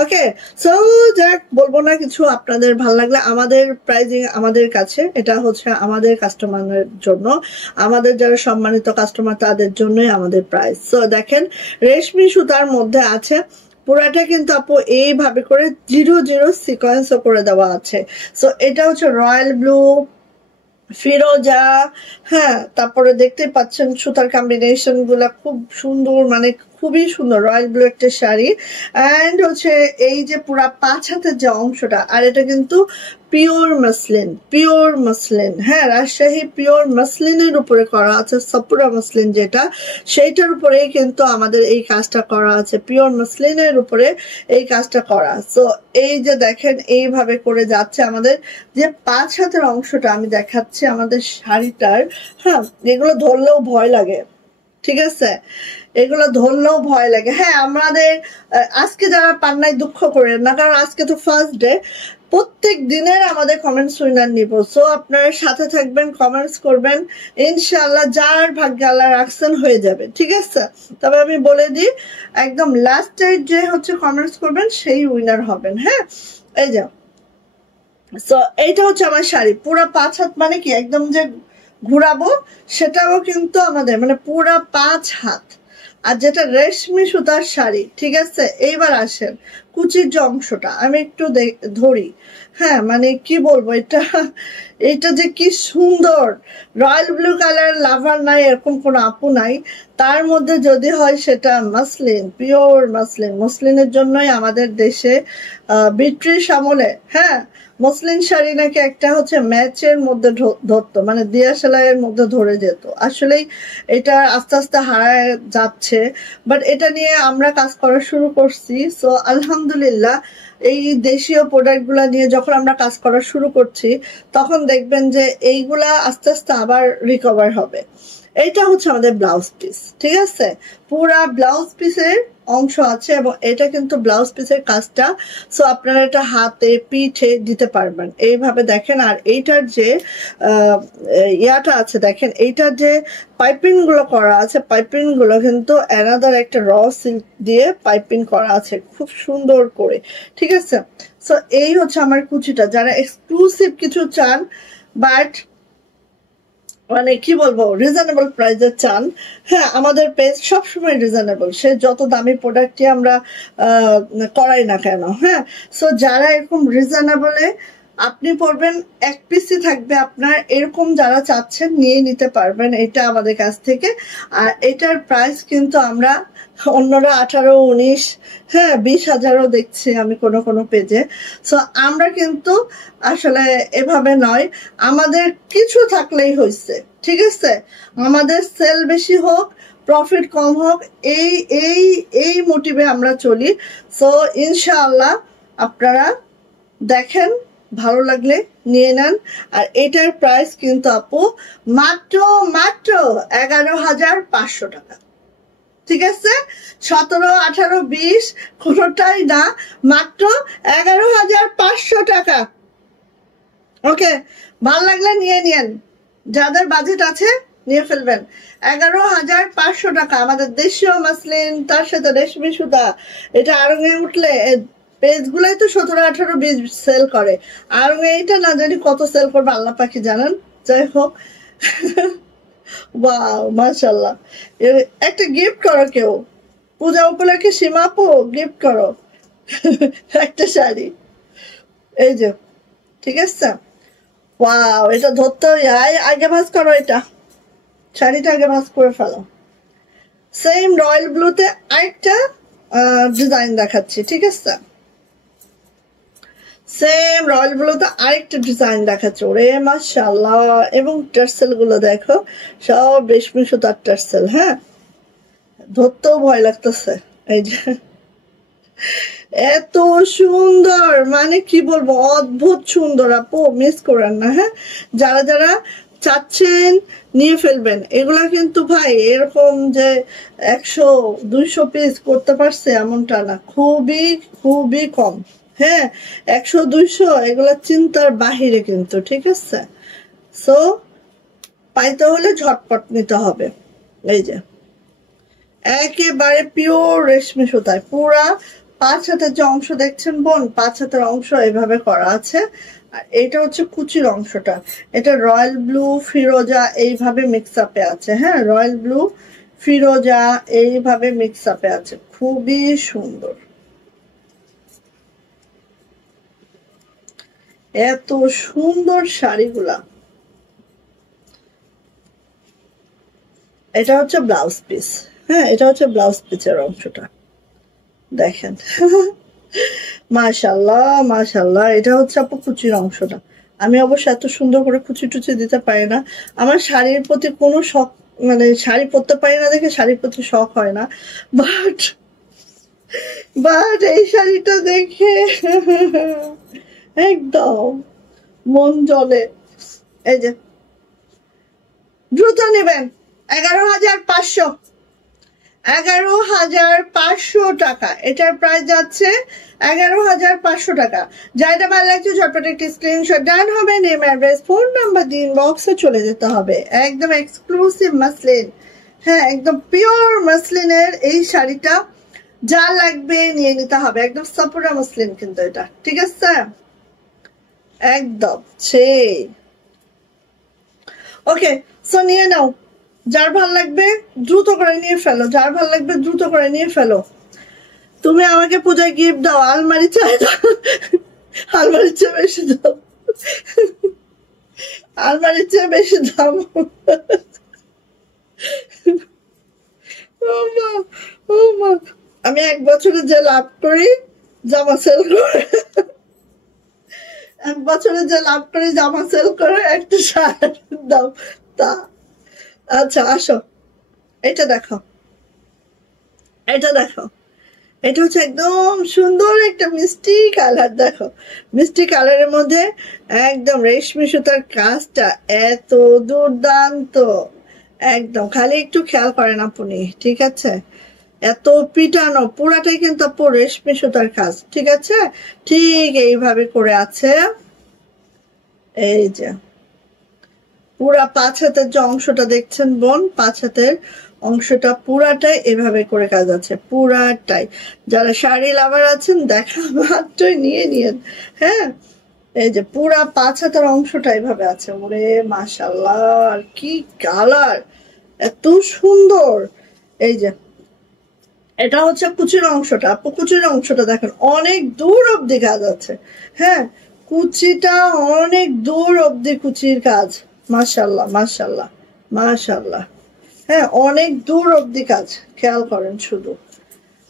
Okay, so যাক, বলবো না কিছু, আপনাদের ভালো লাগলে। আমাদের প্রাইজিং আমাদের কাছে, এটা হচ্ছে আমাদের কাস্টমারের জন্য, আমাদের যারা সম্মানিত কাস্টমার তাদের জন্যই আমাদের প্রাইস। সো দেখেন রেশমি সুতার মধ্যে আছে, পুরাটা কিন্তু আপু এইভাবে করে 0 সিকোয়েন্সও করে দেওয়া আছে। সো এটা হচ্ছে রয়্যাল ব্লু, ফিরোজা, হ্যাঁ, তারপরে দেখতেই পাচ্ছেন সুতার কম্বিনেশন গুলা খুব সুন্দর, মানে খুবই সুন্দর, রয়্যাল ব্লু একটা শাড়ি। অ্যান্ড হচ্ছে এই যে পুরা 5 হাতের যে অংশটা, আর এটা কিন্তু পিওর মসলিন, পিওর মসলিন, হ্যাঁ, রাজশাহী পিওর মসলিনের উপরে করা আছে, সপুরা মসলিন যেটা, সেইটার উপরেই কিন্তু আমাদের এই কাজটা করা আছে, পিওর মসলিনের উপরে এই কাজটা করা। সো এই যে দেখেন এইভাবে করে যাচ্ছে আমাদের যে 5 হাতের অংশটা আমি দেখাচ্ছি আমাদের শাড়িটার। হ্যাঁ, এগুলো ধরলেও ভয় লাগে, ঠিক আছে, এগুলো ধরলেও ভয় লাগে। হ্যাঁ, আমাদের আজকে যারা পান্নায় দুঃখ করেন না, কারণ আজকে তো ফার্স্ট ডে, প্রত্যেক দিনের আমাদের কমেন্টস উইনার নিব। সো আপনারা সাথে থাকবেন, কমেন্টস করবেন, ইনশাআল্লাহ যার ভাগ্যে আল্লাহ রাখছেন হয়ে যাবে, ঠিক আছে। তবে আমি বলে দিই, একদম লাস্টের যে হচ্ছে কমেন্টস করবেন সেই উইনার হবেন। হ্যাঁ, এই যে সো এইটা হচ্ছে আমার শাড়ি, পুরা 5 হাত, মানে কি একদম যে ঘুরাবো সেটাও কিন্তু আমাদের মানে পুরা 5 হাত। আর যেটা রেশমি সুতার শাড়ি, ঠিক আছে। এইবার আসেন কুচির যে অংশটা আমি একটু ধরি। হ্যাঁ, মানে কি বলবো, এটা যে কি সুন্দর, রয়্যাল ব্লু কালার লাভার নাই এরকম কোনো আপু নাই, তার মধ্যে যদি হয় সেটা মাসলিন, পিওর মাসলিন। মসলিনের জন্যই আমাদের দেশে ব্রিটিশ আমলে, হ্যাঁ, মসলিন শাড়ি নাকি একটা হচ্ছে ম্যাচের মধ্যে ধরতো, মানে দিয়া সেলাইয়ের মধ্যে ধরে যেত। আসলেই এটা আস্তে আস্তে হারায় যাচ্ছে, বাট এটা নিয়ে আমরা কাজ করা শুরু করছি। সো আলহামদুলিল্লাহ, এই দেশীয় প্রোডাক্ট গুলা নিয়ে যখন আমরা কাজ করা শুরু করছি, তখন দেখবেন যে এইগুলা আস্তে আস্তে আবার রিকভার হবে। এইটা হচ্ছে আমাদের ব্লাউজ পিস, ঠিক আছে, পুরা ব্লাউজ পিসের অংশ আছে, এবং এটা কিন্তু ব্লাউজ পিসের কাজটা। সো আপনারা এটা হাতে পিঠে দিতে পারবেন এইভাবে, দেখেন। আর এইটার যে ইয়াটা আছে দেখেন, এইটার যে পাইপিং গুলো করা আছে, পাইপিং গুলো কিন্তু অ্যানাদার একটা র সিল্ক দিয়ে পাইপিং করা আছে খুব সুন্দর করে, ঠিক আছে। সো এই হচ্ছে আমার কুচিটা। যারা এক্সক্লুসিভ কিছু চান, বাট মানে কি বলবো, রিজনেবল প্রাইসে চান, হ্যাঁ, আমাদের পেজ সবসময় রিজনেবল, সে যত দামি প্রোডাক্টই আমরা করাই না কেন। হ্যাঁ, সো যারা এরকম রিজনেবলে আপনি পড়বেন, এক পিসই থাকবে আপনার, এরকম যারা চাচ্ছেন নিয়ে নিতে পারবেন এটা আমাদের কাছ থেকে। আর এটার প্রাইস কিন্তু আমরা অন্যরা 18, 19, হ্যাঁ 20,000ও দেখছি আমি কোনো কোনো পেজে। সো আমরা কিন্তু আসলে এভাবে নয়, আমাদের কিছু থাকলেই হয়েছে, ঠিক আছে। আমাদের সেল বেশি হোক, প্রফিট কম হোক, এই এই এই মোটিভে আমরা চলি। সো ইনশাআল্লাহ আপনারা দেখেন, ভালো লাগলে নিয়ে নেন। আর এটার প্রাইস কিন্তু আপু মাত্র মাত্র 11,500 টাকা, ঠিক আছে। 17, 18, 20 কোনোটাই না, মাত্র 11,500 টাকা। ওকে, ভালো লাগলে নিয়ে নিন, যাদের বাজেট আছে নিয়ে ফেলবেন। 11,500 টাকা আমাদের দেশীয় মাসলিন, তার সাথে রেশমি সুতা। এটা আরঙে উঠলে পেজ গুলাই তো 17, 18, 20 সেল করে, আরঙে এইটা না জানি কত সেল করবে আল্লাহ পাখি জানেন। যাই হোক, ওয়াও মাশাআল্লাহ, একটা গিফট করো কেউ, পূজা উপলক্ষে সীমা আপু গিফট করো একটা শাড়ি, এই যে, ঠিক আছে। ওয়াও, এটা ধরতে আগে ভাঁজ করো, এটা শাড়িটা আগে ভাঁজ করে ফেলো। সেম রয়্যাল ব্লুতে আরেকটা ডিজাইন দেখাচ্ছি, ঠিক আছে, সেম রয়্যাল ব্লুতে আরেকটা ডিজাইন দেখাচ্ছি। ওরে মাশাআল্লাহ, এবং টার্সেল গুলো দেখো, সব রেশমি সুতার টার্সেল। হ্যাঁ, ধরতেও ভয় লাগতেছে, এই যে এত সুন্দর, মানে কি বলবো, অদ্ভুত সুন্দর আপু, মিস করেন না। হ্যাঁ, যারা যারা চাচ্ছেন নিয়ে ফেলবেন। এগুলা কিন্তু ভাই এরকম যে 100, 200 পিস করতে পারছে এমনটা না, খুবই খুবই কম। হ্যাঁ, 100, 200 এগুলা চিন্তার বাহিরে কিন্তু, ঠিক আছে। সো পাইতে হলে ঝটপট নিতে হবে। এই যে একেবারে পিওর রেশমি সুতায় পুরা 5 হাতের যে অংশ দেখছেন বোন, 5 হাতের অংশ এভাবে করা আছে। আর এটা হচ্ছে কুচির অংশটা, এটা রয়্যাল ব্লু ফিরোজা এইভাবে মিক্স আপে আছে। হ্যাঁ, রয়্যাল ব্লু ফিরোজা এইভাবে মিক্স আপে আছে, খুবই সুন্দর। এত সুন্দর শাড়িগুলা, এটা হচ্ছে ব্লাউজ পিস। হ্যাঁ, এটা হচ্ছে ব্লাউজ পিসের অংশটা, দেখেন। মাশাল্লাহ মাশাল্লাহ, এটা হচ্ছে আপু কুচির অংশটা। আমি অবশ্য এত সুন্দর করে কুচি টুচি দিতে পারি না, আমার শাড়ির প্রতি কোনো শখ, মানে শাড়ি পরতে পারি না দেখে শাড়ির প্রতি শখ হয় না, বাট বাট এই শাড়িটা দেখে একদম মন জ্বলে। এই যে দ্রুত নেবেন, 11,500, 11,500 টাকা এটার প্রাইস যাচ্ছে, 11,500 টাকা। যাইটা ভালো লাগছে ঝটপট একটি স্ক্রিনশট ডান হবে, নেম অ্যাড্রেস ফোন নাম্বার দিন বক্সে চলে যেতে হবে। একদম এক্সক্লুসিভ মাসলিন, হ্যাঁ একদম পিওর মাসলিনের এই শাড়িটা যা লাগবে নিয়ে নিতে হবে, একদম সাপুরা মাসলিন কিন্তু এটা, ঠিক আছে একদম সেই। ওকে সো নিয়ে নাও, যার ভাল লাগবে দ্রুত করে নিয়ে ফেলো, যার ভাল লাগবে দ্রুত করে নিয়ে ফেলো। তুমি আমাকে পূজায় গিফট দাও, আলমারি চাই দাও, আলমারির চেয়ে বেশি দাও, আলমারির চেয়ে বেশি দাম। আমি 1 বছরে যে লাভ করি জামা সেল করে, 1 বছরে যে লাভ করি জামা সেল করে একটা শাড়ির দাম তা। আচ্ছা আসো, এটা দেখো, এটা দেখো, এটা হচ্ছে একদম সুন্দর একটা মিষ্টি কালার, দেখো মিষ্টি কালারের মধ্যে একদম রেশমি সুতার কাজটা এত দুর্দান্ত, একদম খালি একটু খেয়াল করেন আপনি, ঠিক আছে এত পিটানো পুরাটাই কিন্তু আপু রেশমি সুতার কাজ, ঠিক আছে ঠিক এইভাবে করে আছে। এই যে পুরা 5 হাতের যে অংশটা দেখছেন বোন, 5 হাতের অংশটা পুরাটাই এভাবে করে কাজ আছে, পুরাটাই। যারা শাড়ি লাভার আছেন দেখা মাত্রই নিয়ে নিয়েন, হ্যাঁ এই যে পুরা 5 হাতের অংশটা এভাবে আছে। ওরে মাশাআল্লাহ কি কালার, এত সুন্দর। এই যে এটা হচ্ছে কুচির অংশটা, আপু কুচির অংশটা দেখেন অনেক দূর অব্দি কাজ আছে, হ্যাঁ কুচিটা অনেক দূর অব্দি কুচির কাজ, মাশাআল্লাহ মাশাআল্লাহ মাশাআল্লাহ, হ্যাঁ অনেক দূর অব্দি কাজ, খেয়াল করেন শুধু।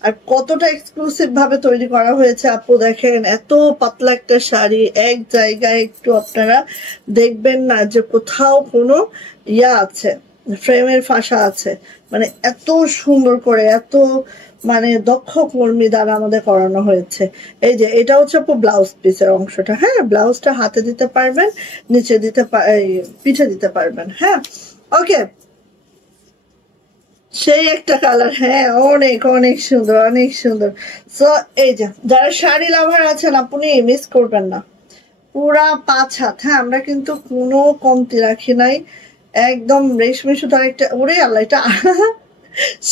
আর কতটা এক্সক্লুসিভ ভাবে তৈরি করা হয়েছে আপু দেখেন, এত পাতলা একটা শাড়ি এক জায়গায় একটু আপনারা দেখবেন না যে কোথাও কোনো ইয়া আছে, ফ্রেমের ফাঁসা আছে, মানে এত সুন্দর করে এত মানে দক্ষ কর্মী দ্বারা আমাদের করানো হয়েছে। এই যে এটা হচ্ছে আপু ব্লাউজ পিসের অংশটা, হ্যাঁ ব্লাউজটা হাতে দিতে পারবেন, নিচে দিতে পিঠে দিতে পারবেন, হ্যাঁ ওকে সেই একটা কালার, হ্যাঁ অনেক অনেক সুন্দর অনেক সুন্দর। সো এই যে যারা শাড়ি লাভার আছেন আপনি মিস করবেন না, পুরা 5 হাত, হ্যাঁ আমরা কিন্তু কোনো কমতি রাখি নাই, একদম রেশমি সুতার একটা, ওরে আল্লাহ এটা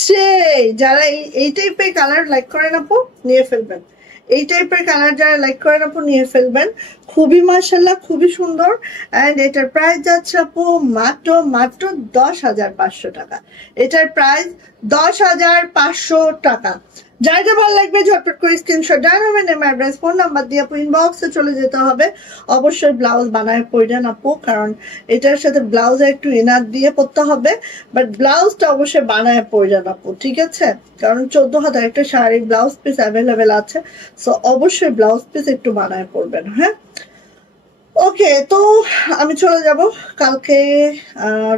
সেই যারা এই টাইপের কালার লাইক করেন আপু নিয়ে ফেলবেন, এই টাইপের কালার যারা লাইক করেন আপু নিয়ে ফেলবেন, খুবই মাশাআল্লাহ খুবই সুন্দর। এন্ড এটার প্রাইস যাচ্ছে আপু মাত্র মাত্র 10,500 টাকা, এটার প্রাইস 10,500 টাকা। যাইটা ভালো লাগবে ঝটপট করে স্ক্রিনশট ডান হবে, নেম অ্যাড্রেস ফোন নাম্বার দিয়ে আপু ইনবক্সে চলে যেতে হবে। অবশ্যই ব্লাউজ বানায় পড়বেন আপু, কারণ এটার সাথে ব্লাউজে একটু ইনার দিয়ে পড়তে হবে, বাট ব্লাউজটা অবশ্যই বানায় পড়বেন আপু, ঠিক আছে কারণ 14,000 একটা শাড়ি ব্লাউজ পিস অ্যাভেলেবেল আছে, সো অবশ্যই ব্লাউজ পিস একটু বানায় পড়বেন, হ্যাঁ ওকে। তো আমি চলে যাব, কালকে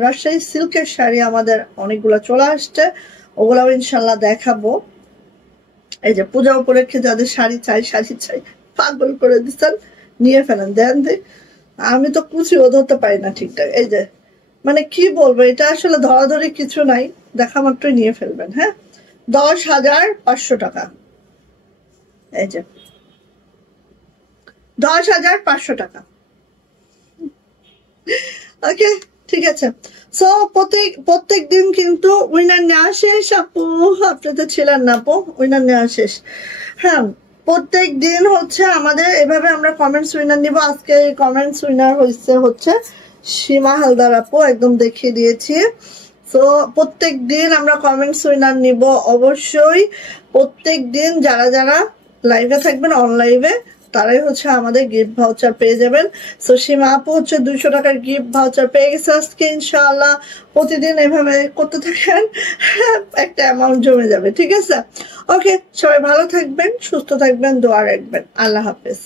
রাজশাহী সিল্কের শাড়ি আমাদের অনেকগুলো চলে আসছে, ওগুলাও ইনশাল্লাহ দেখাবো। এই যে পূজা উপলক্ষে যাদের শাড়ি চাই পাগল করে দিচ্ছেন, নিয়ে ফেলেন দেন দে, আমি তো কুচিও ধরতে পারি না ঠিকঠাক। এই যে মানে কি বলবো, এটা আসলে ধরাধরি কিছু নাই, দেখা মাত্রই নিয়ে ফেলবেন, হ্যাঁ 10,500 টাকা, এই যে 10,500 টাকা, ওকে ঠিক আছে। সো প্রত্যেক দিন কিন্তু উইনার নেওয়া শেষ আপু, আপনি তো ছিলেন না আপু, উইনার নেওয়া শেষ, হ্যাঁ প্রত্যেক দিন হচ্ছে আমাদের এভাবে আমরা কমেন্টস উইনার নিব। আজকে কমেন্টস উইনার হচ্ছে সীমা হালদার আপু, একদম দেখিয়ে দিয়েছি। তো প্রত্যেক দিন আমরা কমেন্টস উইনার নিব, অবশ্যই প্রত্যেক দিন যারা যারা লাইভে থাকবেন অন লাইভে তারাই হচ্ছে আমাদের গিফট ভাউচার পেয়ে যাবেন। সো সীমা আপু হচ্ছে 200 টাকার গিফট ভাউচার পেয়ে গেছে আজকে। ইনশাআল্লাহ প্রতিদিন এভাবে করতে থাকেন, একটা অ্যামাউন্ট জমে যাবে, ঠিক আছে? ওকে, সবাই ভালো থাকবেন, সুস্থ থাকবেন, দোয়া রাখবেন। আল্লাহ হাফেজ।